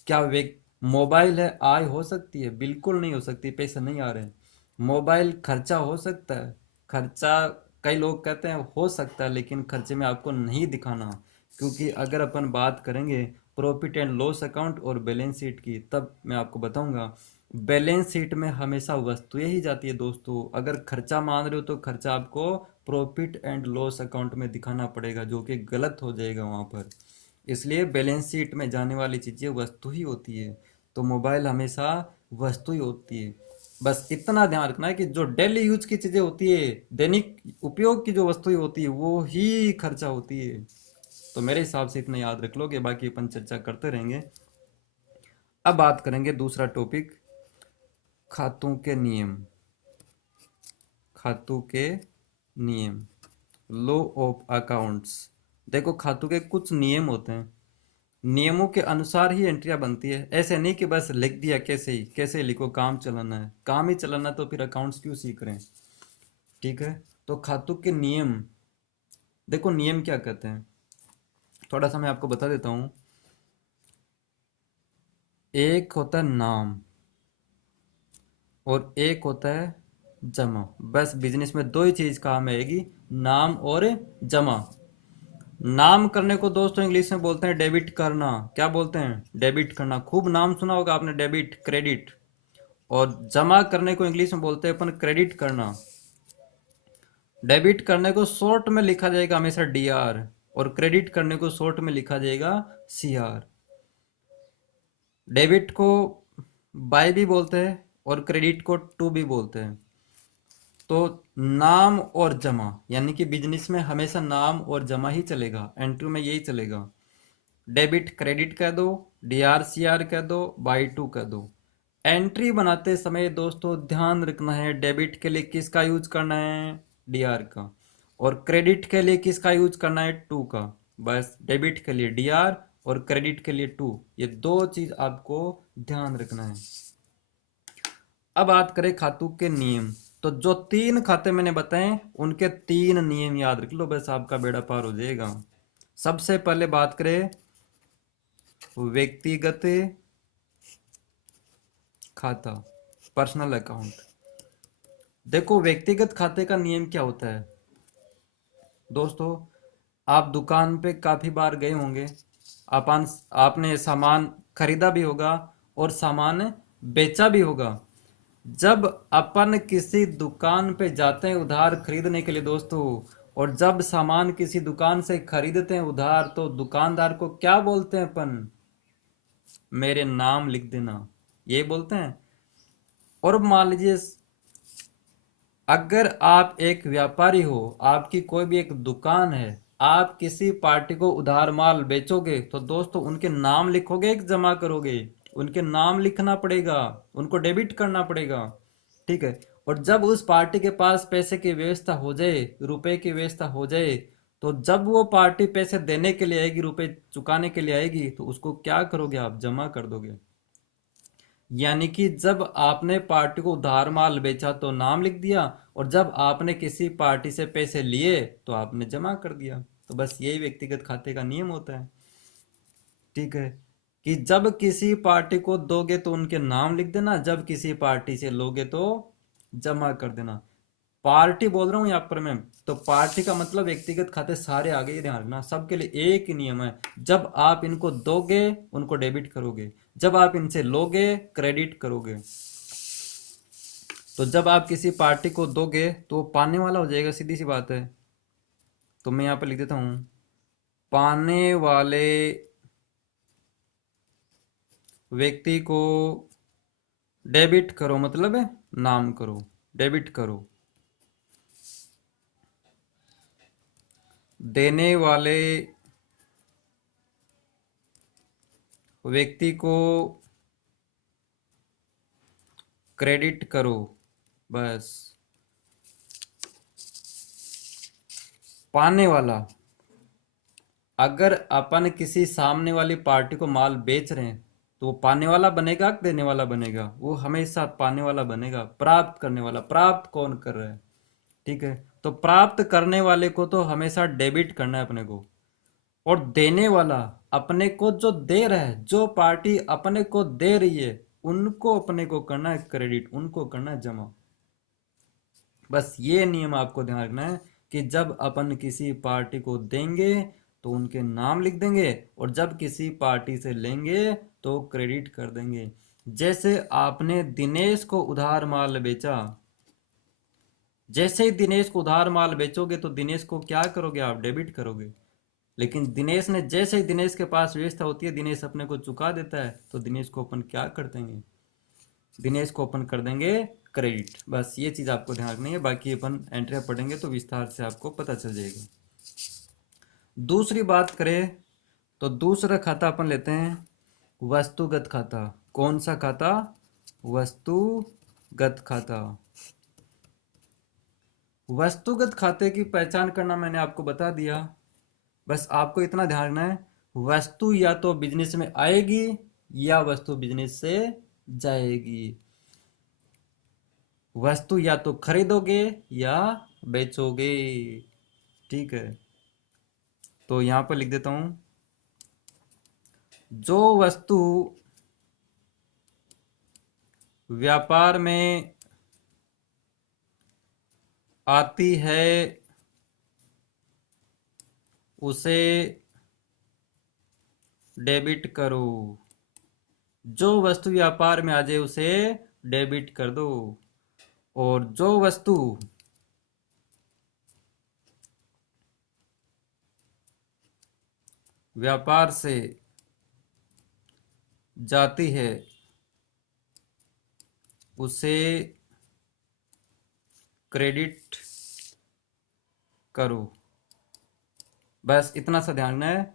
क्या व्यक्ति मोबाइल है आय हो सकती है? बिल्कुल नहीं हो सकती, पैसे नहीं आ रहे हैं। मोबाइल खर्चा हो सकता है, खर्चा कई लोग कहते हैं हो सकता है, लेकिन खर्चे में आपको नहीं दिखाना। क्योंकि अगर अपन बात करेंगे प्रॉफिट एंड लॉस अकाउंट और बैलेंस शीट की, तब मैं आपको बताऊंगा। बैलेंस शीट में हमेशा वस्तुएं ही जाती है दोस्तों। अगर खर्चा मान रहे हो तो खर्चा आपको प्रॉफिट एंड लॉस अकाउंट में दिखाना पड़ेगा, जो कि गलत हो जाएगा वहां पर। इसलिए बैलेंस शीट में जाने वाली चीज़ें वस्तु ही होती है। तो मोबाइल हमेशा वस्तु ही होती है। बस इतना ध्यान रखना है कि जो डेली यूज की चीज़ें होती है, दैनिक उपयोग की जो वस्तुएं होती है, वो ही खर्चा होती है। तो मेरे हिसाब से इतना याद रख लोगे, बाकी अपन चर्चा करते रहेंगे। अब बात करेंगे दूसरा टॉपिक, खातों के नियम। खातों के नियम, लॉ ऑफ अकाउंट्स। देखो खातों के कुछ नियम होते हैं, नियमों के अनुसार ही एंट्रियां बनती है। ऐसे नहीं कि बस लिख दिया कैसे ही, कैसे लिखो, काम चलाना है, काम ही चलाना तो फिर अकाउंट्स क्यों सीख रहे हैं? ठीक है। तो खातों के नियम, देखो नियम क्या कहते हैं, थोड़ा सा मैं आपको बता देता हूँ। एक होता है नाम और एक होता है जमा। बस बिजनेस में दो ही चीज काम आएगी, नाम और जमा। नाम करने को दोस्तों इंग्लिश में बोलते हैं डेबिट करना। क्या बोलते हैं? डेबिट करना। खूब नाम सुना होगा आपने, डेबिट, क्रेडिट। और जमा करने को इंग्लिश में बोलते हैं अपन क्रेडिट करना। डेबिट करने को शॉर्ट में लिखा जाएगा हमेशा डीआर, और क्रेडिट करने को शॉर्ट में लिखा जाएगा सीआर। डेबिट को बाय भी बोलते हैं और क्रेडिट को टू भी बोलते हैं। तो नाम और जमा, यानी कि बिजनेस में हमेशा नाम और जमा ही चलेगा, एंट्री में यही चलेगा। डेबिट क्रेडिट कह दो, डीआर सीआर कह दो, बाई टू कह दो। एंट्री बनाते समय दोस्तों ध्यान रखना है, डेबिट के लिए किसका यूज करना है? डीआर का। और क्रेडिट के लिए किसका यूज करना है? टू का। बस डेबिट के लिए डीआर और क्रेडिट के लिए टू, ये दो चीज आपको ध्यान रखना है। अब बात करें खातों के नियम। तो जो 3 खाते मैंने बताए उनके 3 नियम याद रख लो, बस आपका बेड़ा पार हो जाएगा। सबसे पहले बात करें व्यक्तिगत खाता, पर्सनल अकाउंट। देखो व्यक्तिगत खाते का नियम क्या होता है दोस्तों। आप दुकान पे काफी बार गए होंगे, अपन आपने सामान खरीदा भी होगा और सामान बेचा भी होगा। जब अपन किसी दुकान पे जाते हैं उधार खरीदने के लिए दोस्तों, और जब सामान किसी दुकान से खरीदते हैं उधार, तो दुकानदार को क्या बोलते हैं अपन? मेरे नाम लिख देना, ये बोलते हैं। और मान लीजिए अगर आप एक व्यापारी हो, आपकी कोई भी एक दुकान है, आप किसी पार्टी को उधार माल बेचोगे, तो दोस्तों उनके नाम लिखोगे कि जमा करोगे? उनके नाम लिखना पड़ेगा, उनको डेबिट करना पड़ेगा। ठीक है। और जब उस पार्टी के पास पैसे की व्यवस्था हो जाए, रुपए की व्यवस्था हो जाए, तो जब वो पार्टी पैसे देने के लिए आएगी, रुपए चुकाने के लिए आएगी, तो उसको क्या करोगे आप? जमा कर दोगे। यानी कि जब आपने पार्टी को उधार माल बेचा तो नाम लिख दिया, और जब आपने किसी पार्टी से पैसे लिए तो आपने जमा कर दिया। तो बस यही व्यक्तिगत खाते का नियम होता है। ठीक है। कि जब किसी पार्टी को दोगे तो उनके नाम लिख देना, जब किसी पार्टी से लोगे तो जमा कर देना। पार्टी बोल रहा हूं यहां पर मैं, तो पार्टी का मतलब व्यक्तिगत खाते सारे आगे ही ध्यान रखना, सबके लिए एक ही नियम है। जब आप इनको दोगे उनको डेबिट करोगे, जब आप इनसे लोगे क्रेडिट करोगे। तो जब आप किसी पार्टी को दोगे तो वो पाने वाला हो जाएगा, सीधी सी बात है। तो मैं यहां पर लिख देता हूं, पाने वाले व्यक्ति को डेबिट करो, मतलब है नाम करो, डेबिट करो। देने वाले व्यक्ति को क्रेडिट करो, बस। पाने वाला, अगर अपन किसी सामने वाली पार्टी को माल बेच रहे हैं तो वो पाने वाला बनेगा कि देने वाला बनेगा? वो हमेशा पाने वाला बनेगा। प्राप्त करने वाला, प्राप्त कौन कर रहा है? ठीक है। तो प्राप्त करने वाले को तो हमेशा डेबिट करना है अपने को। और देने वाला, अपने को जो दे रहा है, जो पार्टी अपने को दे रही है, उनको अपने को करना है क्रेडिट, उनको करना है जमा। बस ये नियम आपको ध्यान रखना है कि जब अपन किसी पार्टी को देंगे तो उनके नाम लिख देंगे, और जब किसी पार्टी से लेंगे तो क्रेडिट कर देंगे। जैसे आपने दिनेश को उधार माल बेचा, जैसे ही दिनेश को उधार माल बेचोगे तो दिनेश को क्या करोगे आप? डेबिट करोगे। लेकिन दिनेश ने, जैसे ही दिनेश के पास व्यवस्था होती है, दिनेश अपने को चुका देता है, तो दिनेश को अपन क्या कर देंगे? दिनेश को अपन कर देंगे क्रेडिट। बस ये चीज आपको ध्यान रखनी है, बाकी अपन एंट्रियां पढ़ेंगे तो विस्तार से आपको पता चल जाएगा। दूसरी बात करें तो दूसरा खाता अपन लेते हैं वस्तुगत खाता। कौन सा खाता? वस्तुगत खाता। वस्तुगत खाते की पहचान करना मैंने आपको बता दिया। बस आपको इतना ध्यान रखना है, वस्तु या तो बिजनेस में आएगी या वस्तु बिजनेस से जाएगी। वस्तु या तो खरीदोगे या बेचोगे। ठीक है। तो यहां पर लिख देता हूं, जो वस्तु व्यापार में आती है उसे डेबिट करो। जो वस्तु व्यापार में आ जाए उसे डेबिट कर दो। और जो वस्तु व्यापार से जाती है उसे क्रेडिट करो। बस इतना सा ध्यान रखना है,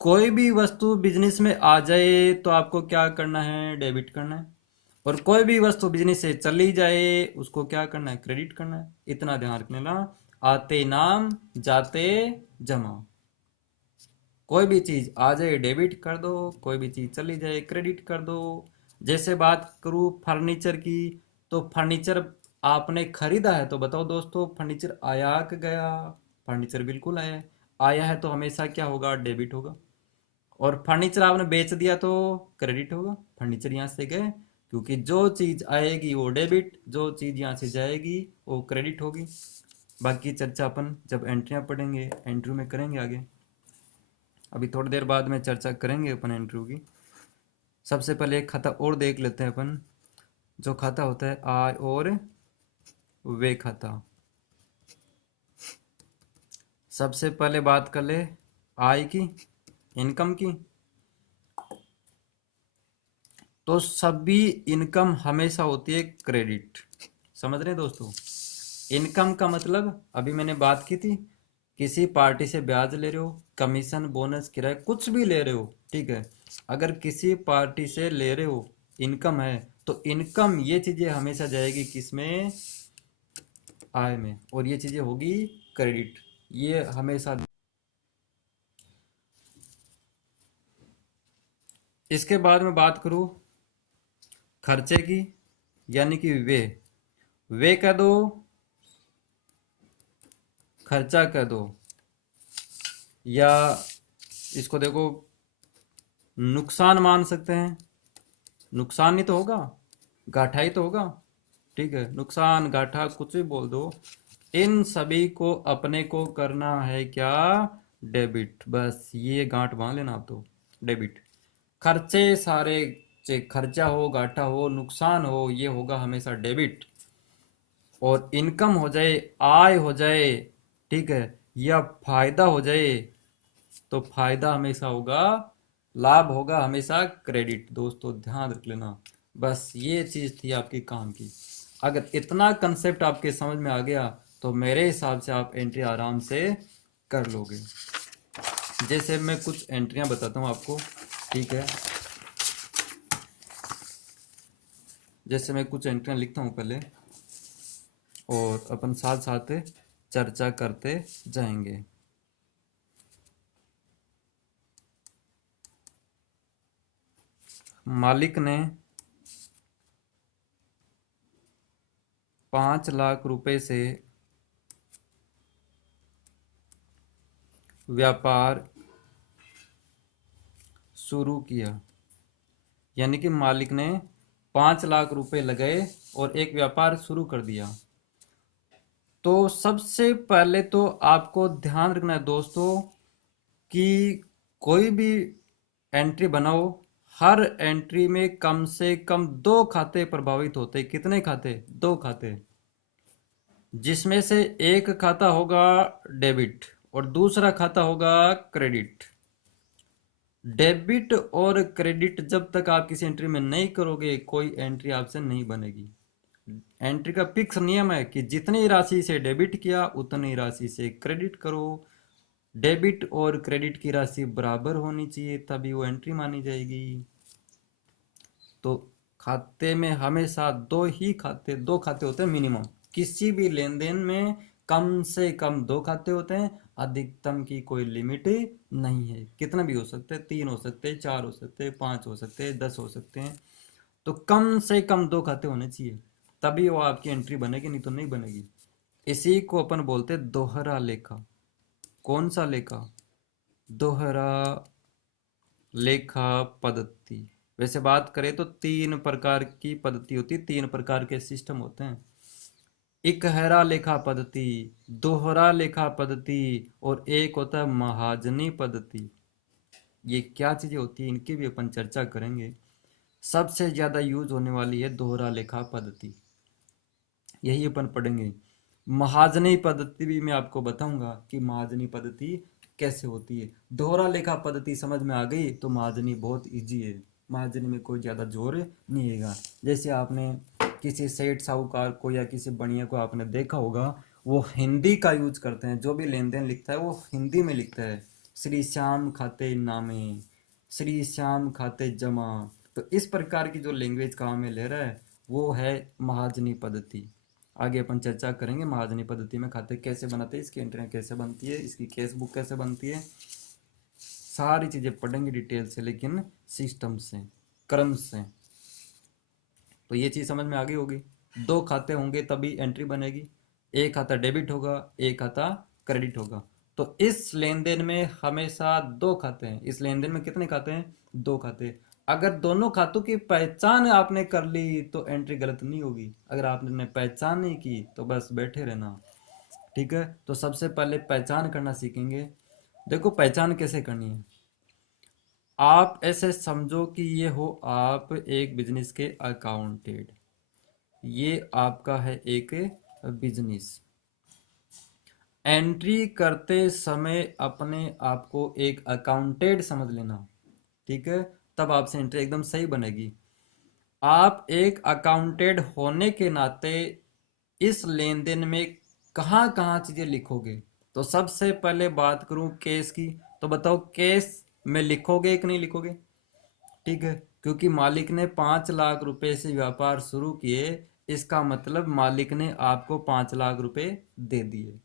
कोई भी वस्तु बिजनेस में आ जाए तो आपको क्या करना है? डेबिट करना है। और कोई भी वस्तु बिजनेस से चली जाए उसको क्या करना है? क्रेडिट करना है। इतना ध्यान रखने ना, आते नाम जाते जमा। कोई भी चीज आ जाए डेबिट कर दो, कोई भी चीज चली जाए क्रेडिट कर दो। जैसे बात करूं फर्नीचर की, तो फर्नीचर आपने खरीदा है तो बताओ दोस्तों, फर्नीचर आया कि गया? फर्नीचर बिल्कुल आया है। आया है तो हमेशा क्या होगा? डेबिट होगा। और फर्नीचर आपने बेच दिया तो क्रेडिट होगा। फर्नीचर यहाँ से गए, क्योंकि जो चीज आएगी वो डेबिट, जो चीज यहाँ से जाएगी वो क्रेडिट होगी। बाकी चर्चा अपन जब एंट्रियां पढ़ेंगे, एंट्री में करेंगे आगे। अभी थोड़ी देर बाद में चर्चा करेंगे अपन एंट्री की। सबसे पहले एक खाता और देख लेते हैं अपन, जो खाता होता है आय और व्यय खाता। सबसे पहले बात कर ले आय की, इनकम की। तो सभी इनकम हमेशा होती है क्रेडिट। समझ रहे हैं दोस्तों? इनकम का मतलब अभी मैंने बात की थी, किसी पार्टी से ब्याज ले रहे हो, कमीशन, बोनस, किराया, कुछ भी ले रहे हो, ठीक है। अगर किसी पार्टी से ले रहे हो, इनकम है, तो इनकम ये चीजें हमेशा जाएगी किसमें? आय में। और ये चीजें होगी क्रेडिट, ये हमेशा। इसके बाद में बात करूं खर्चे की, यानी कि वे कह दो, खर्चा कह दो, या इसको देखो नुकसान मान सकते हैं। नुकसान ही तो होगा, घाटा ही तो होगा, ठीक है। नुकसान, घाटा, कुछ भी बोल दो, इन सभी को अपने को करना है क्या? डेबिट। बस ये गांठ बांध लेना आप तो, डेबिट। खर्चे सारे, चाहे खर्चा हो, घाटा हो, नुकसान हो, ये होगा हमेशा डेबिट। और इनकम हो जाए, आय हो जाए, ठीक है, या फायदा हो जाए, तो फायदा हमेशा होगा, लाभ होगा हमेशा क्रेडिट। दोस्तों ध्यान रख लेना, बस ये चीज थी आपकी काम की। अगर इतना कंसेप्ट आपके समझ में आ गया तो मेरे हिसाब से आप एंट्री आराम से कर लोगे। जैसे मैं कुछ एंट्रियां बताता हूँ आपको, ठीक है। जैसे मैं कुछ एंट्रियां लिखता हूँ पहले, और अपन साथ साथ चर्चा करते जाएंगे। मालिक ने 5 लाख रुपए से व्यापार शुरू किया। यानी कि मालिक ने 5 लाख रुपए लगाए और एक व्यापार शुरू कर दिया। तो सबसे पहले तो आपको ध्यान रखना है दोस्तों कि कोई भी एंट्री बनाओ, हर एंट्री में कम से कम 2 खाते प्रभावित होते हैं। कितने खाते? 2 खाते, जिसमें से एक खाता होगा डेबिट और दूसरा खाता होगा क्रेडिट। डेबिट और क्रेडिट जब तक आप किसी एंट्री में नहीं करोगे, कोई एंट्री आपसे नहीं बनेगी। एंट्री का फिक्स नियम है कि जितनी राशि से डेबिट किया उतनी राशि से क्रेडिट करो। डेबिट और क्रेडिट की राशि बराबर होनी चाहिए, तभी वो एंट्री मानी जाएगी। तो खाते में हमेशा दो खाते होते हैं मिनिमम। किसी भी लेन देन में कम से कम 2 खाते होते हैं। अधिकतम की कोई लिमिट नहीं है, कितना भी हो सकते हैं, 3 हो सकते हैं, 4 हो सकते हैं, 5 हो सकते हैं, 10 हो सकते हैं। तो कम से कम 2 खाते होने चाहिए, तभी वो आपकी एंट्री बनेगी, नहीं तो नहीं बनेगी। इसी को अपन बोलते हैं दोहरा लेखा। कौन सा लेखा? दोहरा लेखा पद्धति। वैसे बात करें तो 3 प्रकार की पद्धति होती है, 3 प्रकार के सिस्टम होते हैं। इकहरा लेखा पद्धति, दोहरा लेखा पद्धति, और एक होता है महाजनी पद्धति। ये क्या चीजें होती है, इनकी भी अपन चर्चा करेंगे। सबसे ज्यादा यूज होने वाली है दोहरा लेखा पद्धति, यही अपन पढ़ेंगे। महाजनी पद्धति भी मैं आपको बताऊंगा कि महाजनी पद्धति कैसे होती है। दोहरा लेखा पद्धति समझ में आ गई तो महाजनी बहुत इजी है। महाजनी में कोई ज़्यादा जोर नहीं है। जैसे आपने किसी सेठ साहूकार को या किसी बनिया को आपने देखा होगा, वो हिंदी का यूज करते हैं। जो भी लेन देन लिखता है वो हिंदी में लिखता है। श्री श्याम खाते नामे, श्री श्याम खाते जमा। तो इस प्रकार की जो लैंग्वेज काम में ले रहा है वो है महाजनी पद्धति। आगे अपन चर्चा करेंगे महाजनी पद्धति में खाते कैसे बनाते हैं, इसकी एंट्रियाँ कैसे बनती है, इसकी केस बुक कैसे बनती है, सारी चीज़ें पढ़ेंगे डिटेल से, लेकिन सिस्टम से, क्रम से। तो ये चीज़ समझ में आ गई होगी। दो खाते होंगे तभी एंट्री बनेगी। एक खाता डेबिट होगा, एक खाता क्रेडिट होगा। तो इस लेन देन में हमेशा दो खाते हैं। इस लेन देन में कितने खाते हैं? दो खाते। अगर दोनों खातों की पहचान आपने कर ली तो एंट्री गलत नहीं होगी। अगर आपने पहचान नहीं की तो बस बैठे रहना। ठीक है, तो सबसे पहले पहचान करना सीखेंगे। देखो पहचान कैसे करनी है। आप ऐसे समझो कि ये हो आप एक बिजनेस के अकाउंटेंट। ये आपका है एक बिजनेस। एंट्री करते समय अपने आप को एक अकाउंटेंट समझ लेना। ठीक है, तब आपसे एंट्री एकदम सही बनेगी। आप एक अकाउंटेंट होने के नाते इस लेन देन में कहाँ कहाँ चीजें लिखोगे। तो सबसे पहले बात करूं केस की, तो बताओ केस में लिखोगे कि नहीं लिखोगे? ठीक है, क्योंकि मालिक ने 5 लाख रुपए से व्यापार शुरू किए, इसका मतलब मालिक ने आपको 5 लाख रुपए दे दिए।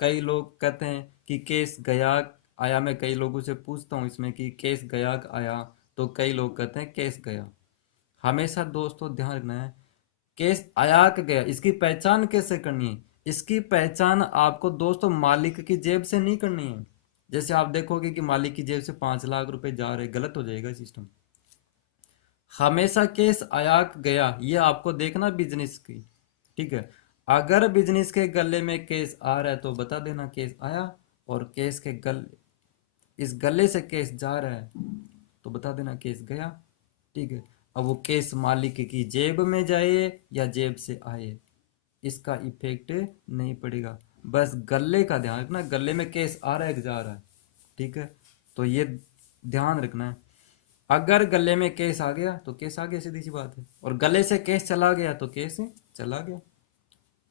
कई लोग कहते हैं कि केस गया आया। मैं कई लोगों से पूछता हूँ इसमें कि केस गया आया, तो कई लोग कहते हैं केस गया। हमेशा दोस्तों ध्यान रखना है, केस आया कि गया इसकी पहचान कैसे करनी है। इसकी पहचान आपको दोस्तों मालिक की जेब से नहीं करनी है। जैसे आप देखोगे कि मालिक की जेब से 5 लाख रुपए जा रहे, गलत हो जाएगा सिस्टम। हमेशा केस आया कि गया ये आपको देखना बिजनेस की। ठीक है, अगर बिजनेस के गले में केस आ रहा है तो बता देना केस आया, और केस के इस गले से केस जा रहा है तो बता देना केस गया। ठीक है, अब वो केस मालिक की जेब में जाए या जेब से आए, इसका इफेक्ट नहीं पड़ेगा। बस गले का ध्यान रखना, गले में केस आ रहा है कि जा रहा है। ठीक है, तो ये ध्यान रखना है। अगर गले में केस आ गया तो केस आ गया, सीधी सी बात है। और गले से केस चला गया तो केस चला गया।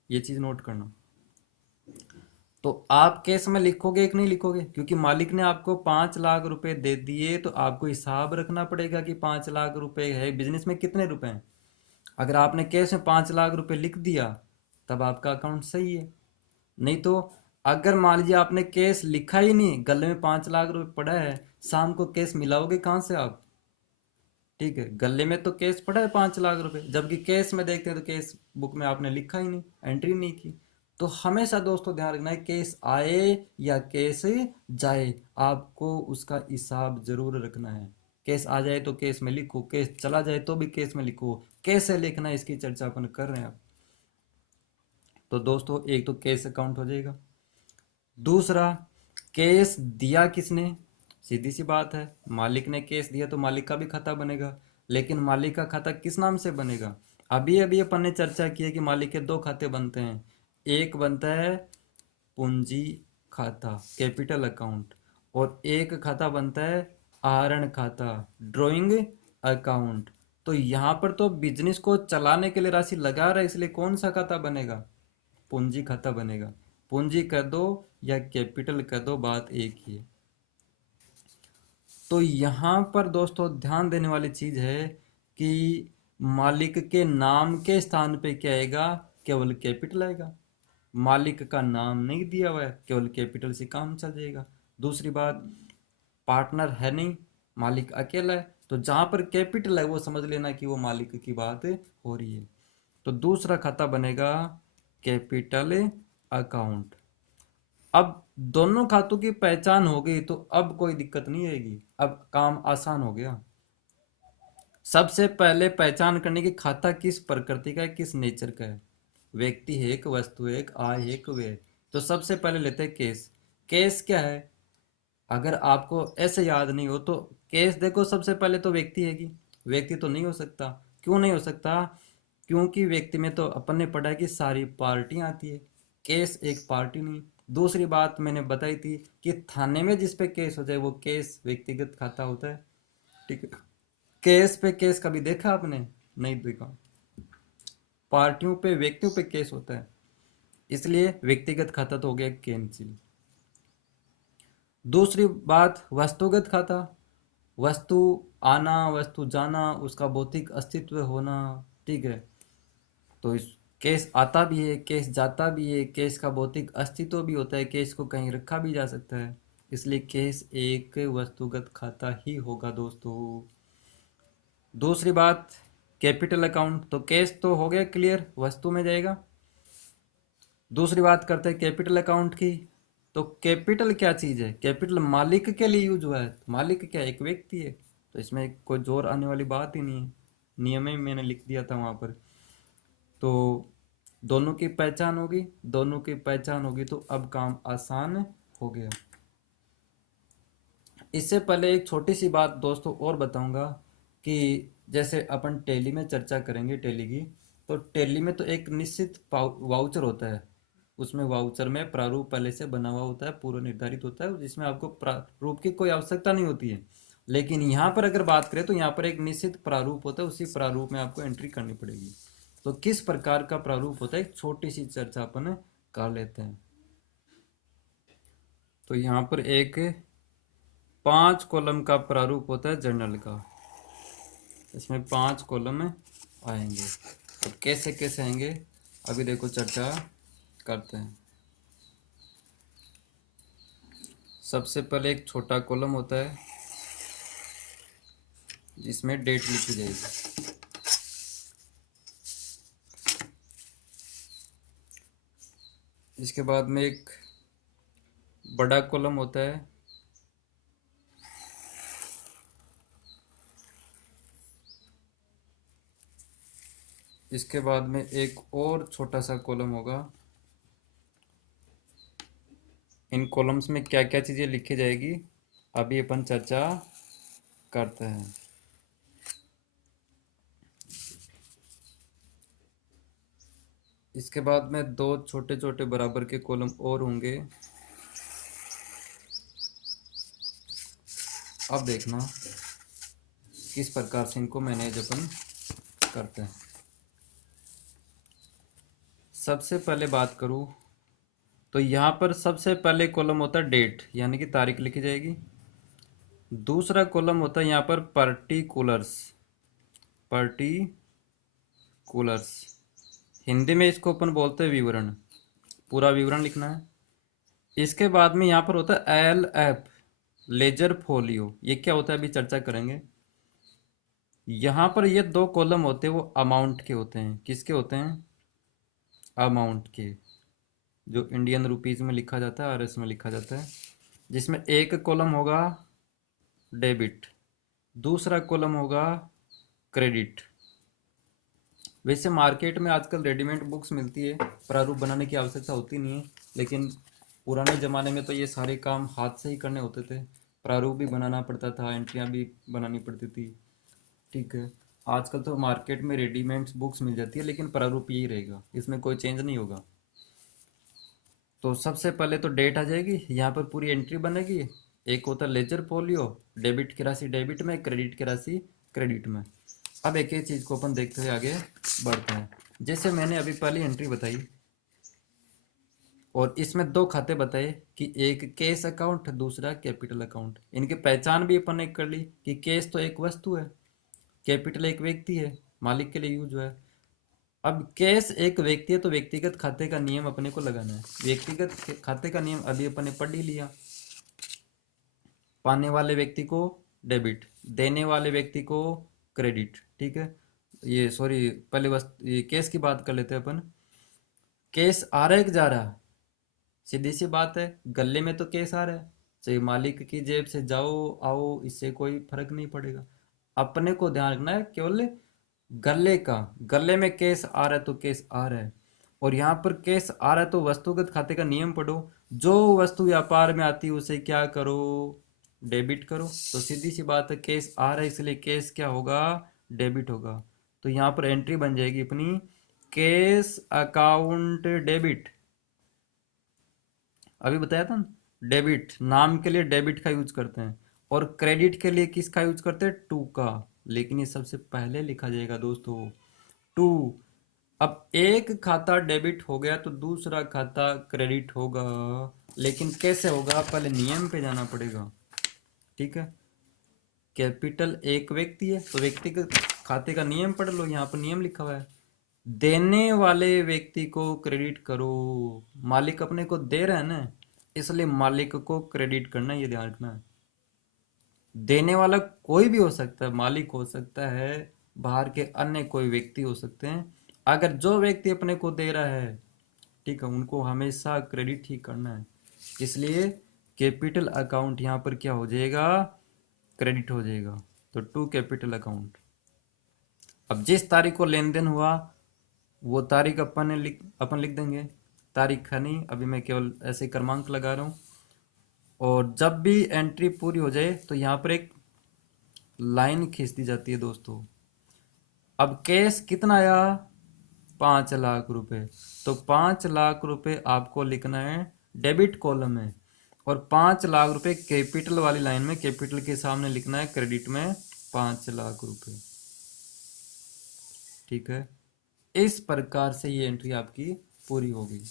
ये चीज नोट करना। तो आप केस में लिखोगे कि नहीं लिखोगे? क्योंकि मालिक ने आपको 5 लाख रुपए दे दिए तो आपको हिसाब रखना पड़ेगा कि 5 लाख रुपए है, बिजनेस में कितने रुपए हैं। अगर आपने केस में 5 लाख रुपए लिख दिया तब आपका अकाउंट सही है। नहीं तो अगर मान लीजिए आपने केस लिखा ही नहीं, गले में 5 लाख रुपए पड़ा है, शाम को केस मिलाओगे कहाँ से आप? ठीक है, गले में तो केस पड़ा है 5 लाख रुपए, जबकि केस में देखते हैं तो केस बुक में आपने लिखा ही नहीं, एंट्री नहीं की। तो हमेशा दोस्तों ध्यान रखना है, केस आए या केस जाए आपको उसका हिसाब जरूर रखना है। केस आ जाए तो केस में लिखो, केस चला जाए तो भी केस में लिखो। कैसे लिखना है इसकी चर्चा अपन कर रहे हैं अब। तो दोस्तों एक तो केस अकाउंट हो जाएगा। दूसरा, केस दिया किसने? सीधी सी बात है, मालिक ने केस दिया तो मालिक का भी खाता बनेगा। लेकिन मालिक का खाता किस नाम से बनेगा? अभी अभी अपन ने चर्चा की है कि मालिक के दो खाते बनते हैं। एक बनता है पूंजी खाता, कैपिटल अकाउंट, और एक खाता बनता है आहरण खाता, ड्राइंग अकाउंट। तो यहाँ पर तो बिजनेस को चलाने के लिए राशि लगा रहा है, इसलिए कौन सा खाता बनेगा? पूंजी खाता बनेगा। पूंजी कर दो या कैपिटल कर दो, बात एक ही है। तो यहाँ पर दोस्तों ध्यान देने वाली चीज है कि मालिक के नाम के स्थान पे क्या आएगा? केवल कैपिटल आएगा। मालिक का नाम नहीं दिया हुआ है, केवल कैपिटल से काम चल जाएगा। दूसरी बात, पार्टनर है नहीं, मालिक अकेला है, तो जहां पर कैपिटल है वो समझ लेना कि वो मालिक की बात हो रही है। तो दूसरा खाता बनेगा कैपिटल अकाउंट। अब दोनों खातों की पहचान हो गई तो अब कोई दिक्कत नहीं आएगी, अब काम आसान हो गया। सबसे पहले पहचान करने की खाता किस प्रकृति का है, किस नेचर का है। व्यक्ति है एक, वस्तु है एक, आय है एक, व्यय है। तो सबसे पहले लेते हैं केस। केस क्या है? अगर आपको ऐसे याद नहीं हो तो केस देखो, सबसे पहले तो व्यक्ति है कि व्यक्ति तो नहीं हो सकता। क्यों नहीं हो सकता? क्योंकि व्यक्ति में तो अपन ने पढ़ा है कि सारी पार्टियां आती है, केस एक पार्टी नहीं। दूसरी बात मैंने बताई थी कि थाने में जिस पे केस हो जाए वो केस व्यक्तिगत खाता होता है। ठीक है, केस पे केस कभी देखा आपने? नहीं देखा। पार्टियों पे व्यक्तियों पे केस होता है, इसलिए व्यक्तिगत खाता तो हो गया कैंसिल। दूसरी बात, वस्तुगत खाता। वस्तु आना, वस्तु जाना, उसका भौतिक अस्तित्व होना। ठीक है, तो इस केस आता भी है, केस जाता भी है, केस का भौतिक अस्तित्व भी होता है, केस को कहीं रखा भी जा सकता है। इसलिए केस एक वस्तुगत खाता ही होगा दोस्तों। दूसरी बात, कैपिटल अकाउंट, तो कैश तो हो गया क्लियर, वस्तु में जाएगा। दूसरी बात करते हैं कैपिटल अकाउंट की। तो कैपिटल क्या चीज़ है? कैपिटल मालिक के लिए यूज हुआ है। तो मालिक क्या, एक व्यक्ति है, तो इसमें कोई जोर आने वाली बात ही नहीं है, नियम में मैंने लिख दिया था वहाँ पर। तो दोनों की पहचान होगी, दोनों की पहचान होगी तो अब काम आसान हो गया। इससे पहले एक छोटी सी बात दोस्तों और बताऊंगा कि जैसे अपन टैली में चर्चा करेंगे टैली की, तो टैली में तो एक निश्चित वाउचर होता है। उसमें वाउचर में प्रारूप पहले से बना हुआ होता है, पूर्व निर्धारित होता है, जिसमें आपको प्रारूप की कोई आवश्यकता नहीं होती है। लेकिन यहाँ पर अगर बात करें तो यहाँ पर एक निश्चित प्रारूप होता है, उसी प्रारूप में आपको एंट्री करनी पड़ेगी। तो किस प्रकार का प्रारूप होता है, एक छोटी सी चर्चा अपन कर लेते हैं। तो यहाँ पर एक 5 कॉलम का प्रारूप होता है जर्नल का। इसमें 5 कॉलम आएंगे। अब कैसे कैसे आएंगे अभी देखो चर्चा करते हैं। सबसे पहले एक छोटा कॉलम होता है जिसमें डेट लिखी जाएगी। इसके बाद में एक बड़ा कॉलम होता है, इसके बाद में एक और छोटा सा कॉलम होगा। इन कॉलम्स में क्या क्या चीज़ें लिखी जाएगी अभी अपन चर्चा करते हैं। इसके बाद में 2 छोटे छोटे बराबर के कॉलम और होंगे। अब देखना किस प्रकार से इनको मैनेज अपन करते हैं। सबसे पहले बात करूँ तो यहाँ पर सबसे पहले कॉलम होता है डेट, यानी कि तारीख लिखी जाएगी। दूसरा कॉलम होता है यहाँ पर पर्टिकुलर्स, पर्टिकुलर्स हिंदी में इसको अपन बोलते हैं विवरण, पूरा विवरण लिखना है। इसके बाद में यहाँ पर होता है एल एफ, लेजर फोलियो। ये क्या होता है अभी चर्चा करेंगे। यहाँ पर ये 2 कॉलम होते हैं वो अमाउंट के होते हैं। किसके होते हैं? अमाउंट के, जो इंडियन रुपीज में लिखा जाता है, आरएस में लिखा जाता है। जिसमें एक कॉलम होगा डेबिट, दूसरा कॉलम होगा क्रेडिट। वैसे मार्केट में आजकल रेडीमेड बुक्स मिलती है, प्रारूप बनाने की आवश्यकता होती नहीं है। लेकिन पुराने ज़माने में तो ये सारे काम हाथ से ही करने होते थे, प्रारूप भी बनाना पड़ता था, एंट्रियाँ भी बनानी पड़ती थी। ठीक है, आजकल तो मार्केट में रेडीमेड बुक्स मिल जाती है, लेकिन प्रारूप यही रहेगा, इसमें कोई चेंज नहीं होगा। तो सबसे पहले तो डेट आ जाएगी, यहाँ पर पूरी एंट्री बनेगी। एक होता है लेजर फोलियो, डेबिट की राशि डेबिट में, क्रेडिट की राशि क्रेडिट में। अब एक एक चीज़ को अपन देखते हुए आगे बढ़ते हैं। जैसे मैंने अभी पहली एंट्री बताई और इसमें 2 खाते बताए कि एक कैश अकाउंट, दूसरा कैपिटल अकाउंट। इनकी पहचान भी अपन ने कर ली कि कैश तो एक वस्तु है, कैपिटल एक व्यक्ति है, मालिक के लिए यूज हुआ है। अब कैश एक व्यक्ति है तो व्यक्तिगत खाते का नियम अपने को लगाना है। व्यक्तिगत खाते का नियम अभी अपन ने पढ़ ही लिया। पाने वाले व्यक्ति को डेबिट, देने वाले व्यक्ति को क्रेडिट। ठीक है, ये सॉरी पहले बस ये केस की बात कर लेते हैं अपन। केस आ रहा है कि जा रहा है? सीधी सी बात है, गले में तो केस आ रहा है, चाहे मालिक की जेब से जाओ आओ, इससे कोई फर्क नहीं पड़ेगा। अपने को ध्यान रखना है केवल गले का, गले में केस आ रहा है तो केस आ रहा है। और यहाँ पर केस आ रहा है तो वस्तुगत खाते का नियम पढ़ो, जो वस्तु व्यापार में आती है उसे क्या करो, डेबिट करो। तो सीधी सी बात है, केस आ रहा है इसलिए केस क्या होगा, डेबिट होगा। तो यहाँ पर एंट्री बन जाएगी अपनी केस अकाउंट डेबिट। अभी बताया था ना, डेबिट नाम के लिए डेबिट का यूज करते हैं, और क्रेडिट के लिए किसका यूज करते हैं, टू का। लेकिन ये सबसे पहले लिखा जाएगा दोस्तों, टू। अब एक खाता डेबिट हो गया तो दूसरा खाता क्रेडिट होगा, लेकिन कैसे होगा, पहले नियम पे जाना पड़ेगा। ठीक है, कैपिटल एक व्यक्ति है तो व्यक्तिगत खाते का नियम पढ़ लो, यहाँ पर नियम लिखा हुआ है, देने वाले व्यक्ति को क्रेडिट करो। मालिक अपने को दे रहा है ना, इसलिए मालिक को क्रेडिट करना, ये ध्यान रखना है। देने वाला कोई भी हो सकता है, मालिक हो सकता है, बाहर के अन्य कोई व्यक्ति हो सकते हैं। अगर जो व्यक्ति अपने को दे रहा है, ठीक है, उनको हमेशा क्रेडिट ही करना है। इसलिए कैपिटल अकाउंट यहाँ पर क्या हो जाएगा, क्रेडिट हो जाएगा। तो टू कैपिटल अकाउंट। अब जिस तारीख को लेन देन हुआ वो तारीख अपन लिख देंगे। तारीख है नहीं, अभी मैं केवल ऐसे क्रमांक लगा रहा हूँ। और जब भी एंट्री पूरी हो जाए तो यहाँ पर एक लाइन खींच दी जाती है दोस्तों। अब कैश कितना आया, 5 लाख रुपए। तो 5 लाख रुपए आपको लिखना है डेबिट कॉलम में, और 5 लाख रुपए कैपिटल वाली लाइन में, कैपिटल के सामने लिखना है क्रेडिट में 5 लाख रुपए। ठीक है, इस प्रकार से ये एंट्री आपकी पूरी होगी।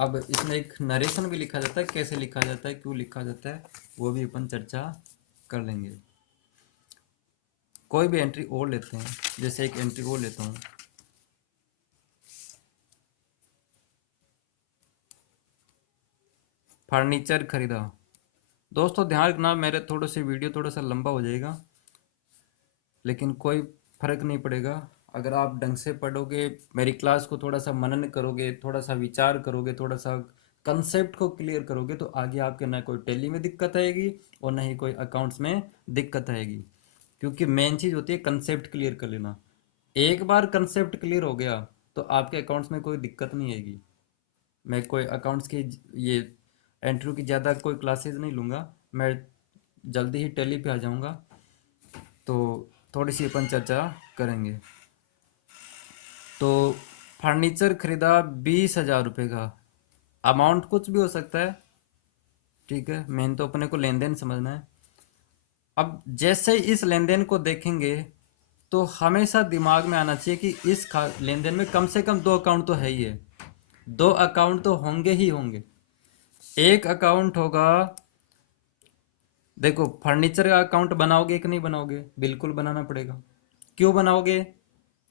अब इसमें एक नरेशन भी लिखा जाता है, कैसे लिखा जाता है, क्यों लिखा जाता है, वो भी अपन चर्चा कर लेंगे। कोई भी एंट्री और लेते हैं, जैसे एक एंट्री और लेता हूँ, फर्नीचर खरीदा। दोस्तों ध्यान रखना, मेरे थोड़े से वीडियो थोड़ा सा लंबा हो जाएगा, लेकिन कोई फर्क नहीं पड़ेगा। अगर आप ढंग से पढ़ोगे, मेरी क्लास को थोड़ा सा मनन करोगे, थोड़ा सा विचार करोगे, थोड़ा सा कंसेप्ट को क्लियर करोगे, तो आगे आपके ना कोई टैली में दिक्कत आएगी और ना ही कोई अकाउंट्स में दिक्कत आएगी। क्योंकि मेन चीज़ होती है कंसेप्ट क्लियर कर लेना। एक बार कंसेप्ट क्लियर हो गया तो आपके अकाउंट्स में कोई दिक्कत नहीं आएगी। मैं कोई अकाउंट्स की ये एंट्री की ज़्यादा कोई क्लासेस नहीं लूँगा, मैं जल्दी ही टैली पे आ जाऊँगा, तो थोड़ी सी अपन चर्चा करेंगे। तो फर्नीचर खरीदा 20,000 रुपये का, अमाउंट कुछ भी हो सकता है, ठीक है, मेन तो अपने को लेन देन समझना है। अब जैसे ही इस लेन देन को देखेंगे तो हमेशा दिमाग में आना चाहिए कि इस लेन देन में कम से कम 2 अकाउंट तो है ही है, 2 अकाउंट तो होंगे ही होंगे। एक अकाउंट होगा, देखो फर्नीचर का अकाउंट बनाओगे कि नहीं बनाओगे, बिल्कुल बनाना पड़ेगा। क्यों बनाओगे,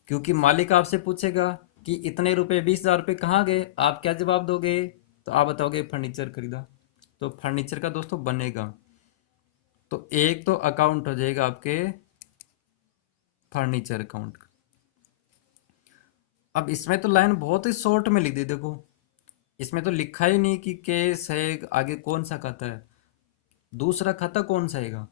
क्योंकि मालिक आपसे पूछेगा कि इतने रुपए 20,000 रुपये कहाँ गए, आप क्या जवाब दोगे, तो आप बताओगे फर्नीचर खरीदा। तो फर्नीचर का दोस्तों बनेगा, तो एक तो अकाउंट हो जाएगा आपके फर्नीचर अकाउंट का। अब इसमें तो लाइन बहुत ही शॉर्ट में लिख दी, देखो इसमें तो लिखा ही नहीं कि केस है, आगे कौन सा खाता है, दूसरा खाता कौन सा आएगा।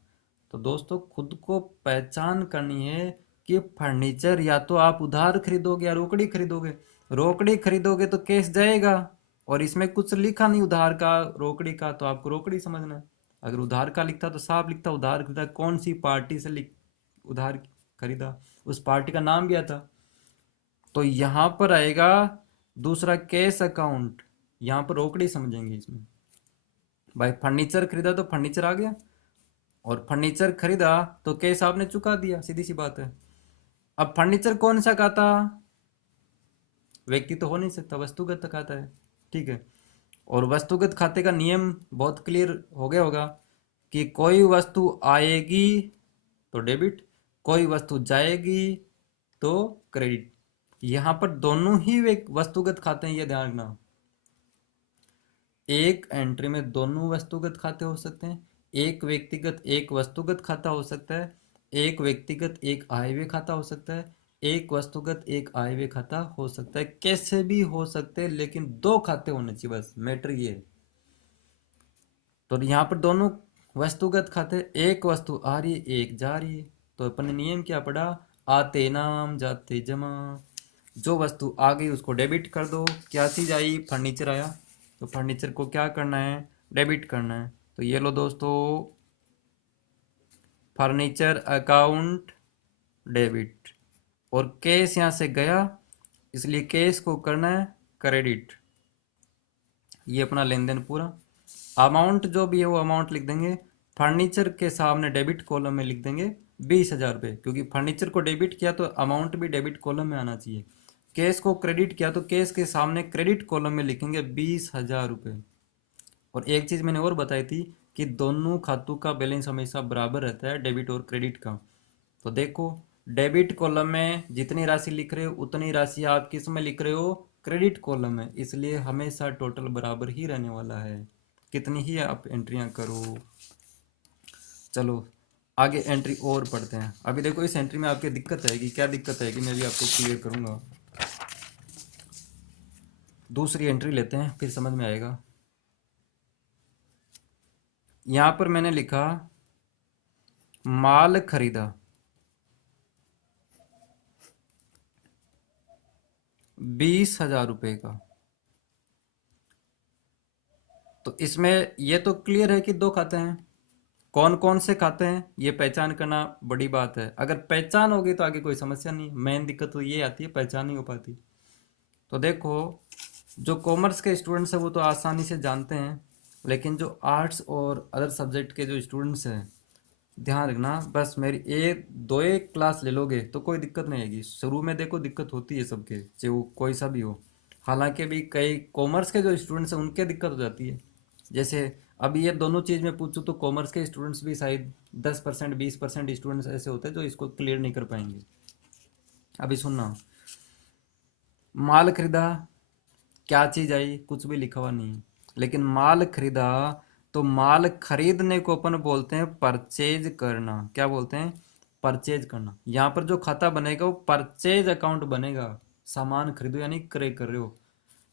तो दोस्तों खुद को पहचान करनी है कि फर्नीचर या तो आप उधार खरीदोगे या रोकड़ी खरीदोगे। रोकड़ी खरीदोगे तो कैश जाएगा, और इसमें कुछ लिखा नहीं उधार का रोकड़ी का, तो आपको रोकड़ी समझना है। अगर उधार का लिखता तो साफ लिखता उधार खरीदा, कौन सी पार्टी से उधार खरीदा, उस पार्टी का नाम भी आता। तो यहाँ पर आएगा दूसरा कैश अकाउंट, यहाँ पर रोकड़ी समझेंगे इसमें। भाई फर्नीचर खरीदा तो फर्नीचर आ गया, और फर्नीचर खरीदा तो कैश आपने चुका दिया, सीधी सी बात है। अब फर्नीचर कौन सा खाता, व्यक्ति तो हो नहीं सकता, वस्तुगत खाता है, ठीक है। और वस्तुगत खाते का नियम बहुत क्लियर हो गया होगा कि कोई वस्तु आएगी तो डेबिट, कोई वस्तु जाएगी तो क्रेडिट। यहाँ पर दोनों ही वस्तुगत खाते हैं, ये ध्यान रखना। एक एंट्री में दोनों वस्तुगत खाते हो सकते हैं, एक व्यक्तिगत एक वस्तुगत खाता हो सकता है, एक व्यक्तिगत एक आयव्यय खाता हो सकता है, एक वस्तुगत एक आयव्यय खाता हो सकता है, कैसे भी हो सकते हैं, लेकिन 2 खाते होने चाहिए, बस मैटर ये है। तो यहाँ पर दोनों वस्तुगत खाते, एक वस्तु आ रही है एक जा रही है, तो अपन ने नियम क्या पढ़ा, आते नाम जाते जमा। जो वस्तु आ गई उसको डेबिट कर दो। क्या चीज़ आई, फर्नीचर आया, तो फर्नीचर को क्या करना है, डेबिट करना है। तो ये लो दोस्तों, फर्नीचर अकाउंट डेबिट, और कैश यहाँ से गया, इसलिए कैश को करना है क्रेडिट। ये अपना लेन देन पूरा। अमाउंट जो भी है वो अमाउंट लिख देंगे, फर्नीचर के सामने डेबिट कॉलम में लिख देंगे 20,000 रुपये, क्योंकि फर्नीचर को डेबिट किया तो अमाउंट भी डेबिट कॉलम में आना चाहिए। कैश को क्रेडिट किया तो कैश के सामने क्रेडिट कॉलम में लिखेंगे 20,000 रुपये। और एक चीज़ मैंने और बताई थी कि दोनों खातों का बैलेंस हमेशा बराबर रहता है, डेबिट और क्रेडिट का। तो देखो डेबिट कॉलम में जितनी राशि लिख रहे हो उतनी राशि आप किस में लिख रहे हो, क्रेडिट कॉलम में, इसलिए हमेशा टोटल बराबर ही रहने वाला है, कितनी ही आप एंट्रियां करो। चलो आगे एंट्री और पढ़ते हैं। अभी देखो इस एंट्री में आपकी दिक्कत आएगी, क्या दिक्कत आएगी मैं भी आपको क्लियर करूंगा। दूसरी एंट्री लेते हैं फिर समझ में आएगा। यहां पर मैंने लिखा माल खरीदा 20,000 रुपए का। तो इसमें ये तो क्लियर है कि दो खाते हैं। कौन कौन से खाते हैं ये पहचान करना बड़ी बात है। अगर पहचान होगी तो आगे कोई समस्या नहीं। मेन दिक्कत तो ये आती है पहचान नहीं हो पाती। तो देखो जो कॉमर्स के स्टूडेंट्स हैं वो तो आसानी से जानते हैं, लेकिन जो आर्ट्स और अदर सब्जेक्ट के जो स्टूडेंट्स हैं ध्यान रखना, बस मेरी एक दो एक क्लास ले लोगे तो कोई दिक्कत नहीं आएगी। शुरू में देखो दिक्कत होती है सबके, चाहे वो कोई सा भी हो। हालांकि भी कई कॉमर्स के जो स्टूडेंट्स हैं उनके दिक्कत हो जाती है। जैसे अभी ये दोनों चीज़ में पूछूं तो कॉमर्स के स्टूडेंट्स भी शायद 10% 20% स्टूडेंट्स ऐसे होते हैं जो इसको क्लियर नहीं कर पाएंगे। अभी सुनना, माल खरीदा, क्या चीज़ आई कुछ भी लिखा हुआ नहीं है, लेकिन माल खरीदा तो माल खरीदने को अपन बोलते हैं परचेज करना। क्या बोलते हैं? परचेज करना। यहाँ पर जो खाता बनेगा वो परचेज अकाउंट बनेगा। सामान खरीदो यानी क्रय कर रहे हो,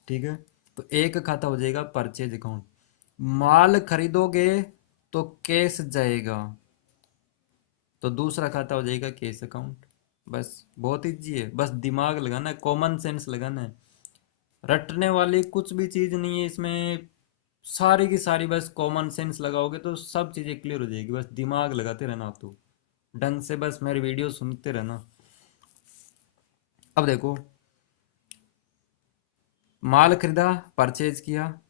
ठीक है। तो एक खाता हो जाएगा परचेज अकाउंट। माल खरीदोगे तो कैश जाएगा, तो दूसरा खाता हो जाएगा कैश अकाउंट। बस बहुत इजी है, बस दिमाग लगाना है, कॉमन सेंस लगाना है। रटने वाली कुछ भी चीज नहीं है इसमें, सारी की सारी बस कॉमन सेंस लगाओगे तो सब चीजें क्लियर हो जाएगी। बस दिमाग लगाते रहना, आप तो ढंग से बस मेरी वीडियो सुनते रहना। अब देखो, माल खरीदा, परचेज किया,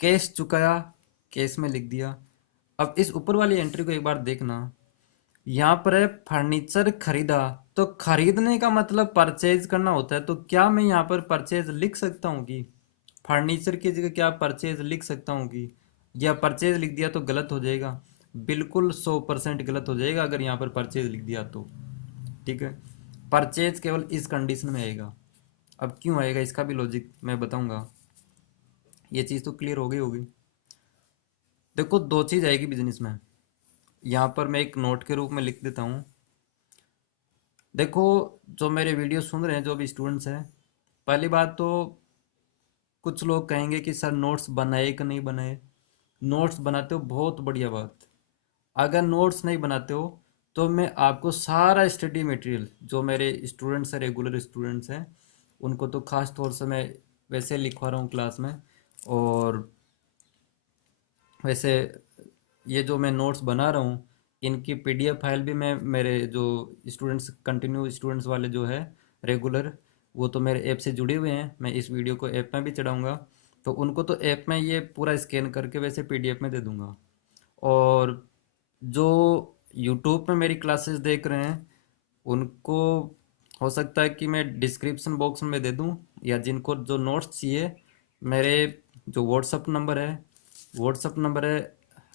कैश चुकाया, कैश में लिख दिया। अब इस ऊपर वाली एंट्री को एक बार देखना। यहाँ पर है फर्नीचर खरीदा, तो खरीदने का मतलब परचेज करना होता है। तो क्या मैं यहाँ पर परचेज लिख सकता हूँ कि फर्नीचर की जगह क्या परचेज लिख सकता हूँ कि, या परचेज लिख दिया तो गलत हो जाएगा? बिल्कुल 100% गलत हो जाएगा अगर यहाँ पर परचेज लिख दिया तो, ठीक है। परचेज केवल इस कंडीशन में आएगा। अब क्यों आएगा इसका भी लॉजिक मैं बताऊंगा। ये चीज़ तो क्लियर हो गई होगी। देखो दो चीज़ आएगी बिजनेस में, यहाँ पर मैं एक नोट के रूप में लिख देता हूँ। देखो जो मेरे वीडियो सुन रहे हैं जो भी स्टूडेंट्स हैं, पहली बात तो कुछ लोग कहेंगे कि सर नोट्स बनाए कि नहीं बनाए। नोट्स बनाते हो बहुत बढ़िया बात। अगर नोट्स नहीं बनाते हो तो मैं आपको सारा स्टडी मटेरियल जो मेरे स्टूडेंट्स हैं, रेगुलर स्टूडेंट्स हैं, उनको तो खास तौर से मैं वैसे लिखवा रहा हूँ क्लास में। और वैसे ये जो मैं नोट्स बना रहा हूँ इनकी पीडीएफ फाइल भी मैं मेरे जो स्टूडेंट्स कंटिन्यू स्टूडेंट्स वाले जो है रेगुलर, वो तो मेरे ऐप से जुड़े हुए हैं। मैं इस वीडियो को ऐप में भी चढ़ाऊँगा, तो उनको तो ऐप में ये पूरा स्कैन करके वैसे पीडीएफ में दे दूँगा। और जो यूट्यूब पे मेरी क्लासेस देख रहे हैं उनको हो सकता है कि मैं डिस्क्रिप्शन बॉक्स में दे दूं, या जिनको जो नोट्स चाहिए मेरे जो व्हाट्सअप नंबर है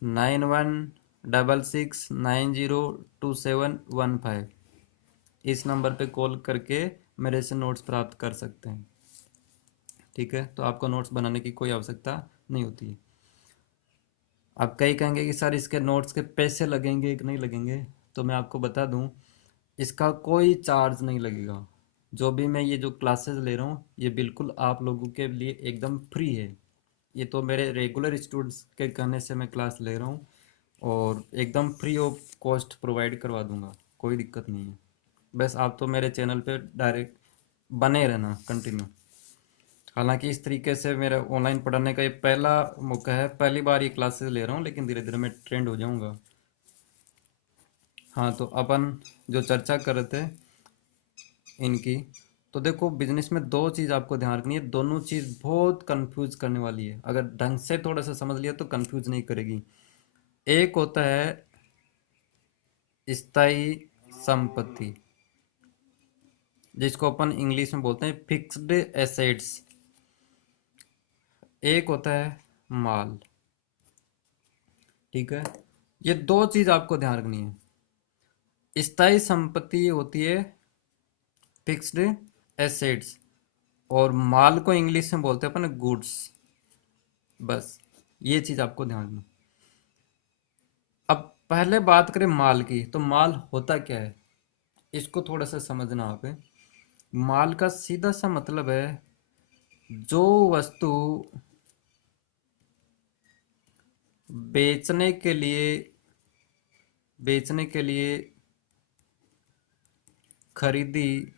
9166902715। इस नंबर पे कॉल करके मेरे से नोट्स प्राप्त कर सकते हैं, ठीक है। तो आपको नोट्स बनाने की कोई आवश्यकता नहीं होती है। अब कई कहेंगे कि सर इसके नोट्स के पैसे लगेंगे कि नहीं लगेंगे, तो मैं आपको बता दूं इसका कोई चार्ज नहीं लगेगा। जो भी मैं ये जो क्लासेस ले रहा हूँ ये बिल्कुल आप लोगों के लिए एकदम फ्री है। ये तो मेरे रेगुलर स्टूडेंट्स के कहने से मैं क्लास ले रहा हूँ, और एकदम फ्री ऑफ कॉस्ट प्रोवाइड करवा दूंगा, कोई दिक्कत नहीं है। बस आप तो मेरे चैनल पे डायरेक्ट बने रहना कंटिन्यू। हालांकि इस तरीके से मेरा ऑनलाइन पढ़ाने का ये पहला मौका है, पहली बार ये क्लासेस ले रहा हूँ, लेकिन धीरे धीरे मैं ट्रेंड हो जाऊँगा। हाँ तो अपन जो चर्चा कर रहे थे इनकी, तो देखो बिजनेस में दो चीज़ आपको ध्यान रखनी है। दोनों चीज़ बहुत कंफ्यूज करने वाली है, अगर ढंग से थोड़ा सा समझ लिया तो कंफ्यूज नहीं करेगी। एक होता है स्थायी संपत्ति, जिसको अपन इंग्लिश में बोलते हैं फिक्स्ड एसेट्स। एक होता है माल, ठीक है। ये दो चीज आपको ध्यान रखनी है। स्थायी संपत्ति होती है फिक्स्ड एसेट्स, और माल को इंग्लिश में बोलते हैं अपन गुड्स। बस ये चीज आपको ध्यान रखना। अब पहले बात करें माल की, तो माल होता क्या है, इसको थोड़ा सा समझना आप। माल का सीधा सा मतलब है जो वस्तु बेचने के लिए बेचने के लिए खरीदी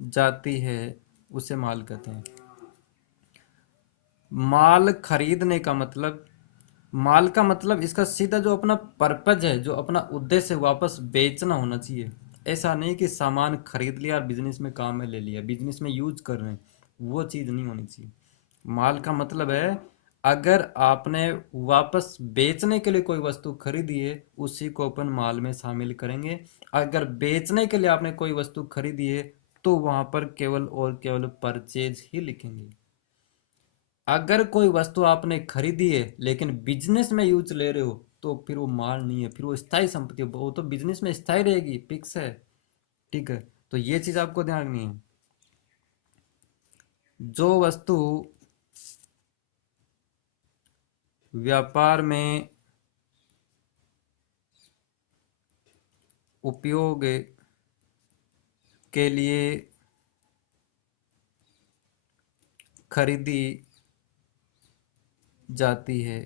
जाती है, उसे माल कहते हैं। माल खरीदने का मतलब, माल का मतलब इसका सीधा जो अपना पर्पज है, जो अपना उद्देश्य वापस बेचना होना चाहिए। ऐसा नहीं कि सामान खरीद लिया और बिजनेस में काम में ले लिया, बिजनेस में यूज कर रहे हैं, वो चीज़ नहीं होनी चाहिए। माल का मतलब है अगर आपने वापस बेचने के लिए कोई वस्तु खरीदी है, उसी को अपन माल में शामिल करेंगे। अगर बेचने के लिए आपने कोई वस्तु खरीदी है, तो वहां पर केवल और केवल परचेज ही लिखेंगे। अगर कोई वस्तु आपने खरीदी है लेकिन बिजनेस में यूज ले रहे हो, तो फिर वो माल नहीं है, फिर वो स्थायी संपत्ति है, वो तो बिजनेस में स्थायी रहेगी, फिक्स है। ठीक है, तो ये चीज आपको ध्यान रखनी है। जो वस्तु व्यापार में उपयोग के लिए खरीदी जाती है,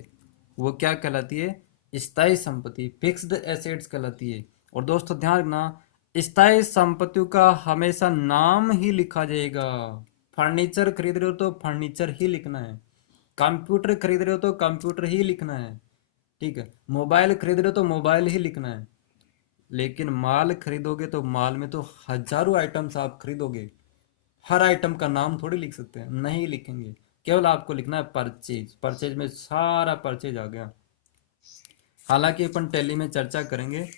वो क्या कहलाती है, स्थायी संपत्ति, फिक्स्ड एसेट्स कहलाती है। और दोस्तों ध्यान रखना, स्थायी संपत्तियों का हमेशा नाम ही लिखा जाएगा। फर्नीचर खरीद रहे हो तो फर्नीचर ही लिखना है, कंप्यूटर खरीद रहे हो तो कंप्यूटर ही लिखना है, ठीक है, मोबाइल खरीद रहे हो तो मोबाइल ही लिखना है। लेकिन माल खरीदोगे तो माल में तो हजारों आइटम्स आप खरीदोगे, हर आइटम का नाम थोड़ी लिख सकते हैं, नहीं लिखेंगे। केवल आपको लिखना है परचेज, परचेज में सारा परचेज आ गया। हालांकि अपन टैली में चर्चा करेंगे,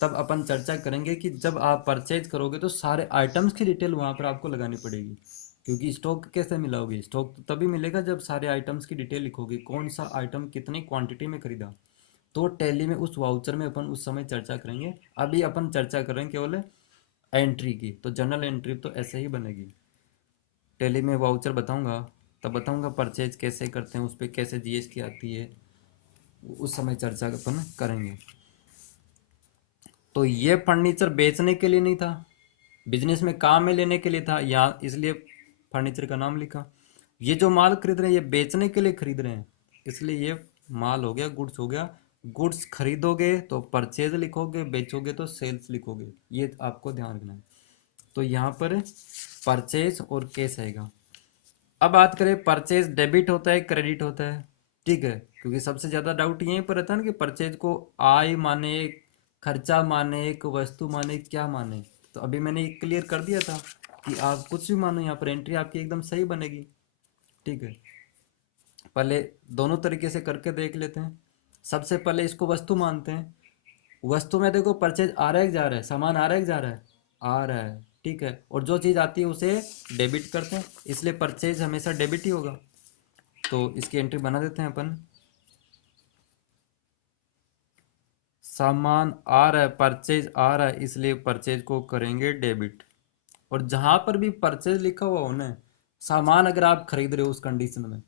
तब अपन चर्चा करेंगे कि जब आप परचेज करोगे तो सारे आइटम्स की डिटेल वहां पर आपको लगानी पड़ेगी। क्योंकि स्टॉक कैसे मिलाओगे, स्टॉक तो तभी मिलेगा जब सारे आइटम्स की डिटेल लिखोगे, कौन सा आइटम कितनी क्वांटिटी में खरीदा। तो टैली में उस वाउचर में अपन उस समय चर्चा करेंगे। अभी अपन चर्चा करेंगे केवल एंट्री की, तो जनरल एंट्री तो ऐसे ही बनेगी। टैली में वाउचर बताऊंगा, तब बताऊंगा परचेज कैसे करते हैं, उस पर कैसे जीएसटी आती है, उस समय चर्चा अपन करेंगे। तो ये फर्नीचर बेचने के लिए नहीं था, बिजनेस में काम में लेने के लिए था, यहाँ इसलिए फर्नीचर का नाम लिखा। ये जो माल खरीद रहे हैं ये बेचने के लिए खरीद रहे हैं, इसलिए ये माल हो गया, गुड्स हो गया। गुड्स खरीदोगे तो परचेज लिखोगे, बेचोगे तो सेल्स लिखोगे, ये आपको ध्यान रखना है। तो यहाँ पर परचेज और कैश आएगा। अब बात करें, परचेज डेबिट होता है क्रेडिट होता है, ठीक है, क्योंकि सबसे ज्यादा डाउट यहीं पर रहता है ना कि परचेज को आय माने, खर्चा माने, एक वस्तु माने, क्या माने। तो अभी मैंने ये क्लियर कर दिया था कि आप कुछ भी मानो, यहाँ पर एंट्री आपकी एकदम सही बनेगी। ठीक है, पहले दोनों तरीके से करके देख लेते हैं। सबसे पहले इसको वस्तु मानते हैं। वस्तु में देखो परचेज आ रहा है कि जा रहा है, सामान आ रहा है कि जा रहा है, आ रहा है, ठीक है, और जो चीज़ आती है उसे डेबिट करते हैं, इसलिए परचेज हमेशा डेबिट ही होगा। तो इसकी एंट्री बना देते हैं अपन। सामान आ रहा है, परचेज आ रहा है, इसलिए परचेज को करेंगे डेबिट। और जहां पर भी परचेज लिखा हुआ हो ना, सामान अगर आप खरीद रहे हो उस कंडीशन में,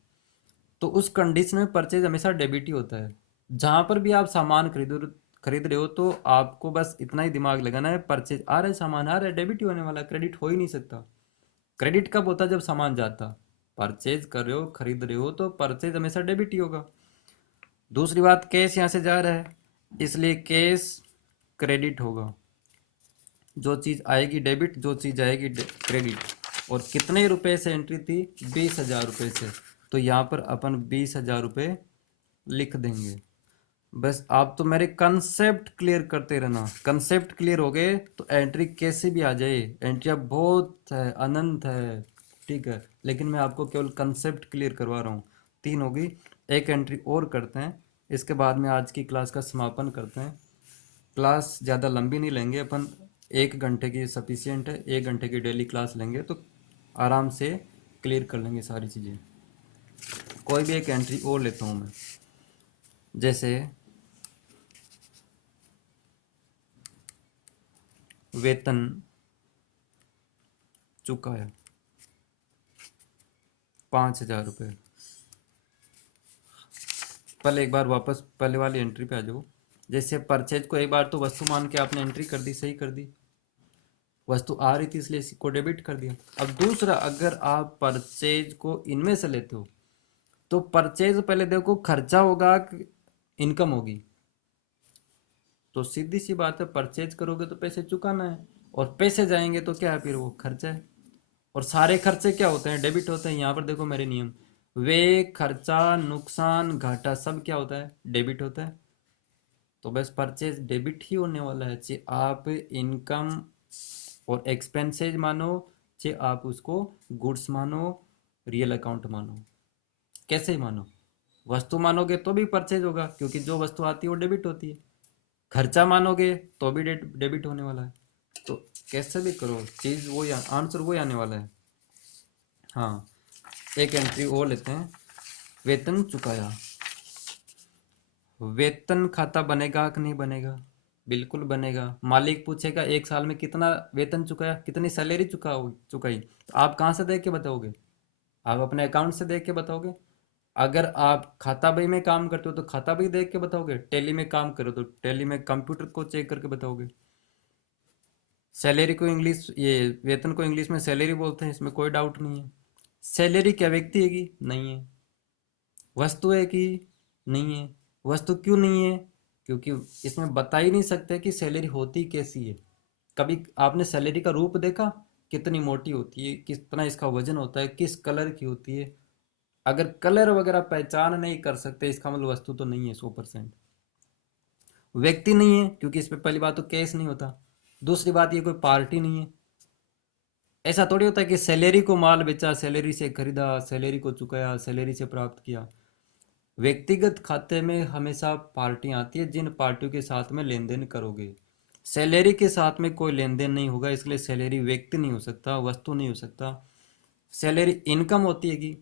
तो उस कंडीशन में परचेज हमेशा डेबिट ही होता है। जहां पर भी आप सामान खरीद रहे हो तो आपको बस इतना ही दिमाग लगाना है, परचेज आ रहा है, सामान आ रहा है, डेबिट ही होने वाला, क्रेडिट हो ही नहीं सकता। क्रेडिट कब होता है, जब सामान जाता। परचेज कर रहे हो, खरीद रहे हो, तो परचेज हमेशा डेबिट ही होगा। दूसरी बात, कैश यहाँ से जा रहा है, इसलिए कैश क्रेडिट होगा। जो चीज़ आएगी डेबिट, जो चीज़ आएगी क्रेडिट। और कितने रुपए से एंट्री थी, 20,000 रुपये से, तो यहाँ पर अपन 20,000 रुपये लिख देंगे। बस आप तो मेरे कंसेप्ट क्लियर करते रहना, कंसेप्ट क्लियर हो गए तो एंट्री कैसे भी आ जाए, एंट्री अब बहुत है, अनंत है, ठीक है, लेकिन मैं आपको केवल कंसेप्ट क्लियर करवा रहा हूँ। 3 होगी, एक एंट्री और करते हैं, इसके बाद में आज की क्लास का समापन करते हैं। क्लास ज़्यादा लंबी नहीं लेंगे अपन, 1 घंटे की सफिशियंट है, 1 घंटे की डेली क्लास लेंगे तो आराम से क्लियर कर लेंगे सारी चीज़ें। कोई भी एक एंट्री और लेता हूँ मैं, जैसे वेतन चुकाया 5,000 रुपये, पहले एक बार वापस पहले वाली एंट्री पे आ जाओ। जैसे परचेज को एक बार तो वस्तु मान के आपने एंट्री कर दी, सही कर दी, वस्तु आ रही थी इसलिए इसको डेबिट कर दिया। अब दूसरा, अगर आप परचेज को इनमें से लेते हो तो परचेज पहले देखो खर्चा होगा कि इनकम होगी। तो सीधी सी बात है, परचेज करोगे तो पैसे चुकाना है, और पैसे जाएंगे तो क्या है, फिर वो खर्चा है। और सारे खर्चे क्या होते हैं, डेबिट होते हैं। यहाँ पर देखो मेरे नियम, वे खर्चा नुकसान घाटा सब क्या होता है, डेबिट होता है। तो बस परचेज डेबिट ही होने वाला है, चाहे आप इनकम और एक्सपेंसेज मानो, चाहे आप उसको गुड्स मानो, रियल अकाउंट मानो, कैसे ही मानो। वस्तु मानोगे तो भी परचेज होगा, क्योंकि जो वस्तु आती है वो डेबिट होती है। खर्चा मानोगे तो भी डेबिट होने वाला है। तो कैसे भी करो, चीज वो आंसर वो आने वाला है। हाँ, एक एंट्री और लेते हैं, वेतन चुकाया। वेतन खाता बनेगा कि नहीं बनेगा, बिल्कुल बनेगा। मालिक पूछेगा एक साल में कितना वेतन चुकाया, कितनी सैलरी चुकाई, तो आप कहाँ से देख के बताओगे, आप अपने अकाउंट से देख के बताओगे। अगर आप खाता बही में काम करते हो तो खाता बही देख के बताओगे, टैली में काम करो तो टैली में कंप्यूटर को चेक करके बताओगे। सैलरी को इंग्लिश, ये वेतन को इंग्लिश में सैलरी बोलते हैं, इसमें कोई डाउट नहीं है। सैलरी क्या व्यक्ति है कि नहीं है, वस्तु है कि नहीं है। वस्तु क्यों नहीं है, क्योंकि इसमें बता ही नहीं सकते कि सैलरी होती कैसी है। कभी आपने सैलरी का रूप देखा, कितनी मोटी होती है, कितना इसका वजन होता है, किस कलर की होती है। अगर कलर वगैरह पहचान नहीं कर सकते, इसका मतलब वस्तु तो नहीं है 100%। व्यक्ति नहीं है, क्योंकि इस पे पहली बात तो केस नहीं होता। दूसरी बात, ये कोई पार्टी नहीं है। ऐसा थोड़ी होता है कि सैलरी को माल बेचा, सैलरी से खरीदा, सैलरी को चुकाया, सैलरी से प्राप्त किया। व्यक्तिगत खाते में हमेशा पार्टियां आती है, जिन पार्टियों के साथ में लेन देन करोगे। सैलरी के साथ में कोई लेन देन नहीं होगा, इसलिए सैलरी व्यक्ति नहीं हो सकता, वस्तु नहीं हो सकता। सैलरी इनकम होती है कि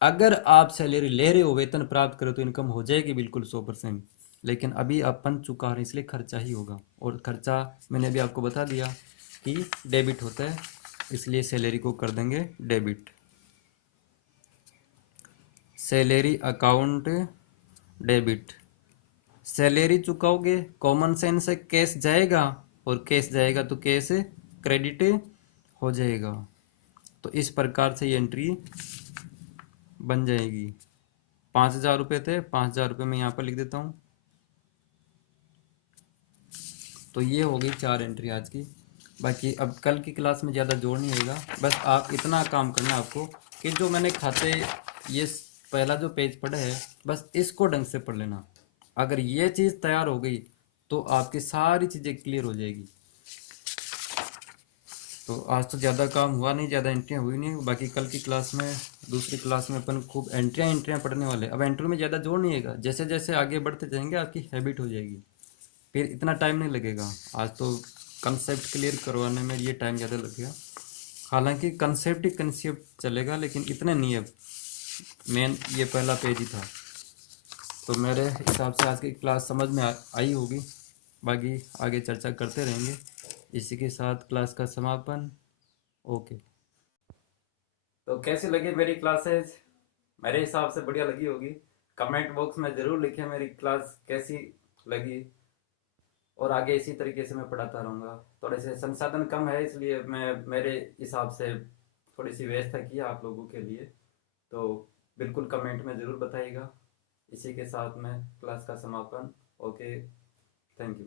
अगर आप सैलरी ले रहे हो, वेतन प्राप्त करो, तो इनकम हो जाएगी बिल्कुल 100%। लेकिन अभी अपन चुका रहे हैं, इसलिए खर्चा ही होगा। और खर्चा मैंने अभी आपको बता दिया कि डेबिट होता है, इसलिए सैलरी को कर देंगे debit. Salary account debit. Salary चुकाओगे, कॉमन सेंस है, कैश जाएगा, और कैश जाएगा तो कैश क्रेडिट हो जाएगा। तो इस प्रकार से ये एंट्री बन जाएगी। 5,000 रुपये थे, 5,000 रुपये मैं यहाँ पर लिख देता हूँ। तो ये हो गई 4 एंट्री आज की। बाकी अब कल की क्लास में ज़्यादा जोड़ नहीं होगा, बस आप इतना काम करना आपको कि जो मैंने खाते, ये पहला जो पेज पढ़ा है, बस इसको ढंग से पढ़ लेना। अगर ये चीज़ तैयार हो गई तो आपकी सारी चीज़ें क्लियर हो जाएगी। तो आज तो ज़्यादा काम हुआ नहीं, ज़्यादा एंट्रियाँ हुई नहीं। बाकी कल की क्लास में, दूसरी क्लास में अपन खूब एंट्रियाँ पढ़ने वाले। अब एंट्री में ज़्यादा जोड़ नहीं होगा, जैसे जैसे आगे बढ़ते जाएंगे आपकी हैबिट हो जाएगी, फिर इतना टाइम नहीं लगेगा। आज तो कंसेप्ट क्लियर करवाने में ये टाइम ज़्यादा लगेगा। हालांकि कंसेप्ट ही कंसेप्ट चलेगा, लेकिन इतने नहीं है। मेन ये पहला पेज ही था। तो मेरे हिसाब से आज की क्लास समझ में आई होगी। बाकी आगे चर्चा करते रहेंगे। इसी के साथ क्लास का समापन। ओके। तो कैसी लगी मेरी क्लासेस? मेरे हिसाब से बढ़िया लगी होगी। कमेंट बॉक्स में ज़रूर लिखें मेरी क्लास कैसी लगी, और आगे इसी तरीके से मैं पढ़ाता रहूँगा। थोड़े से संसाधन कम है, इसलिए मैं मेरे हिसाब से थोड़ी सी व्यवस्था की है आप लोगों के लिए। तो बिल्कुल कमेंट में ज़रूर बताइएगा। इसी के साथ में क्लास का समापन। Okay, thank you.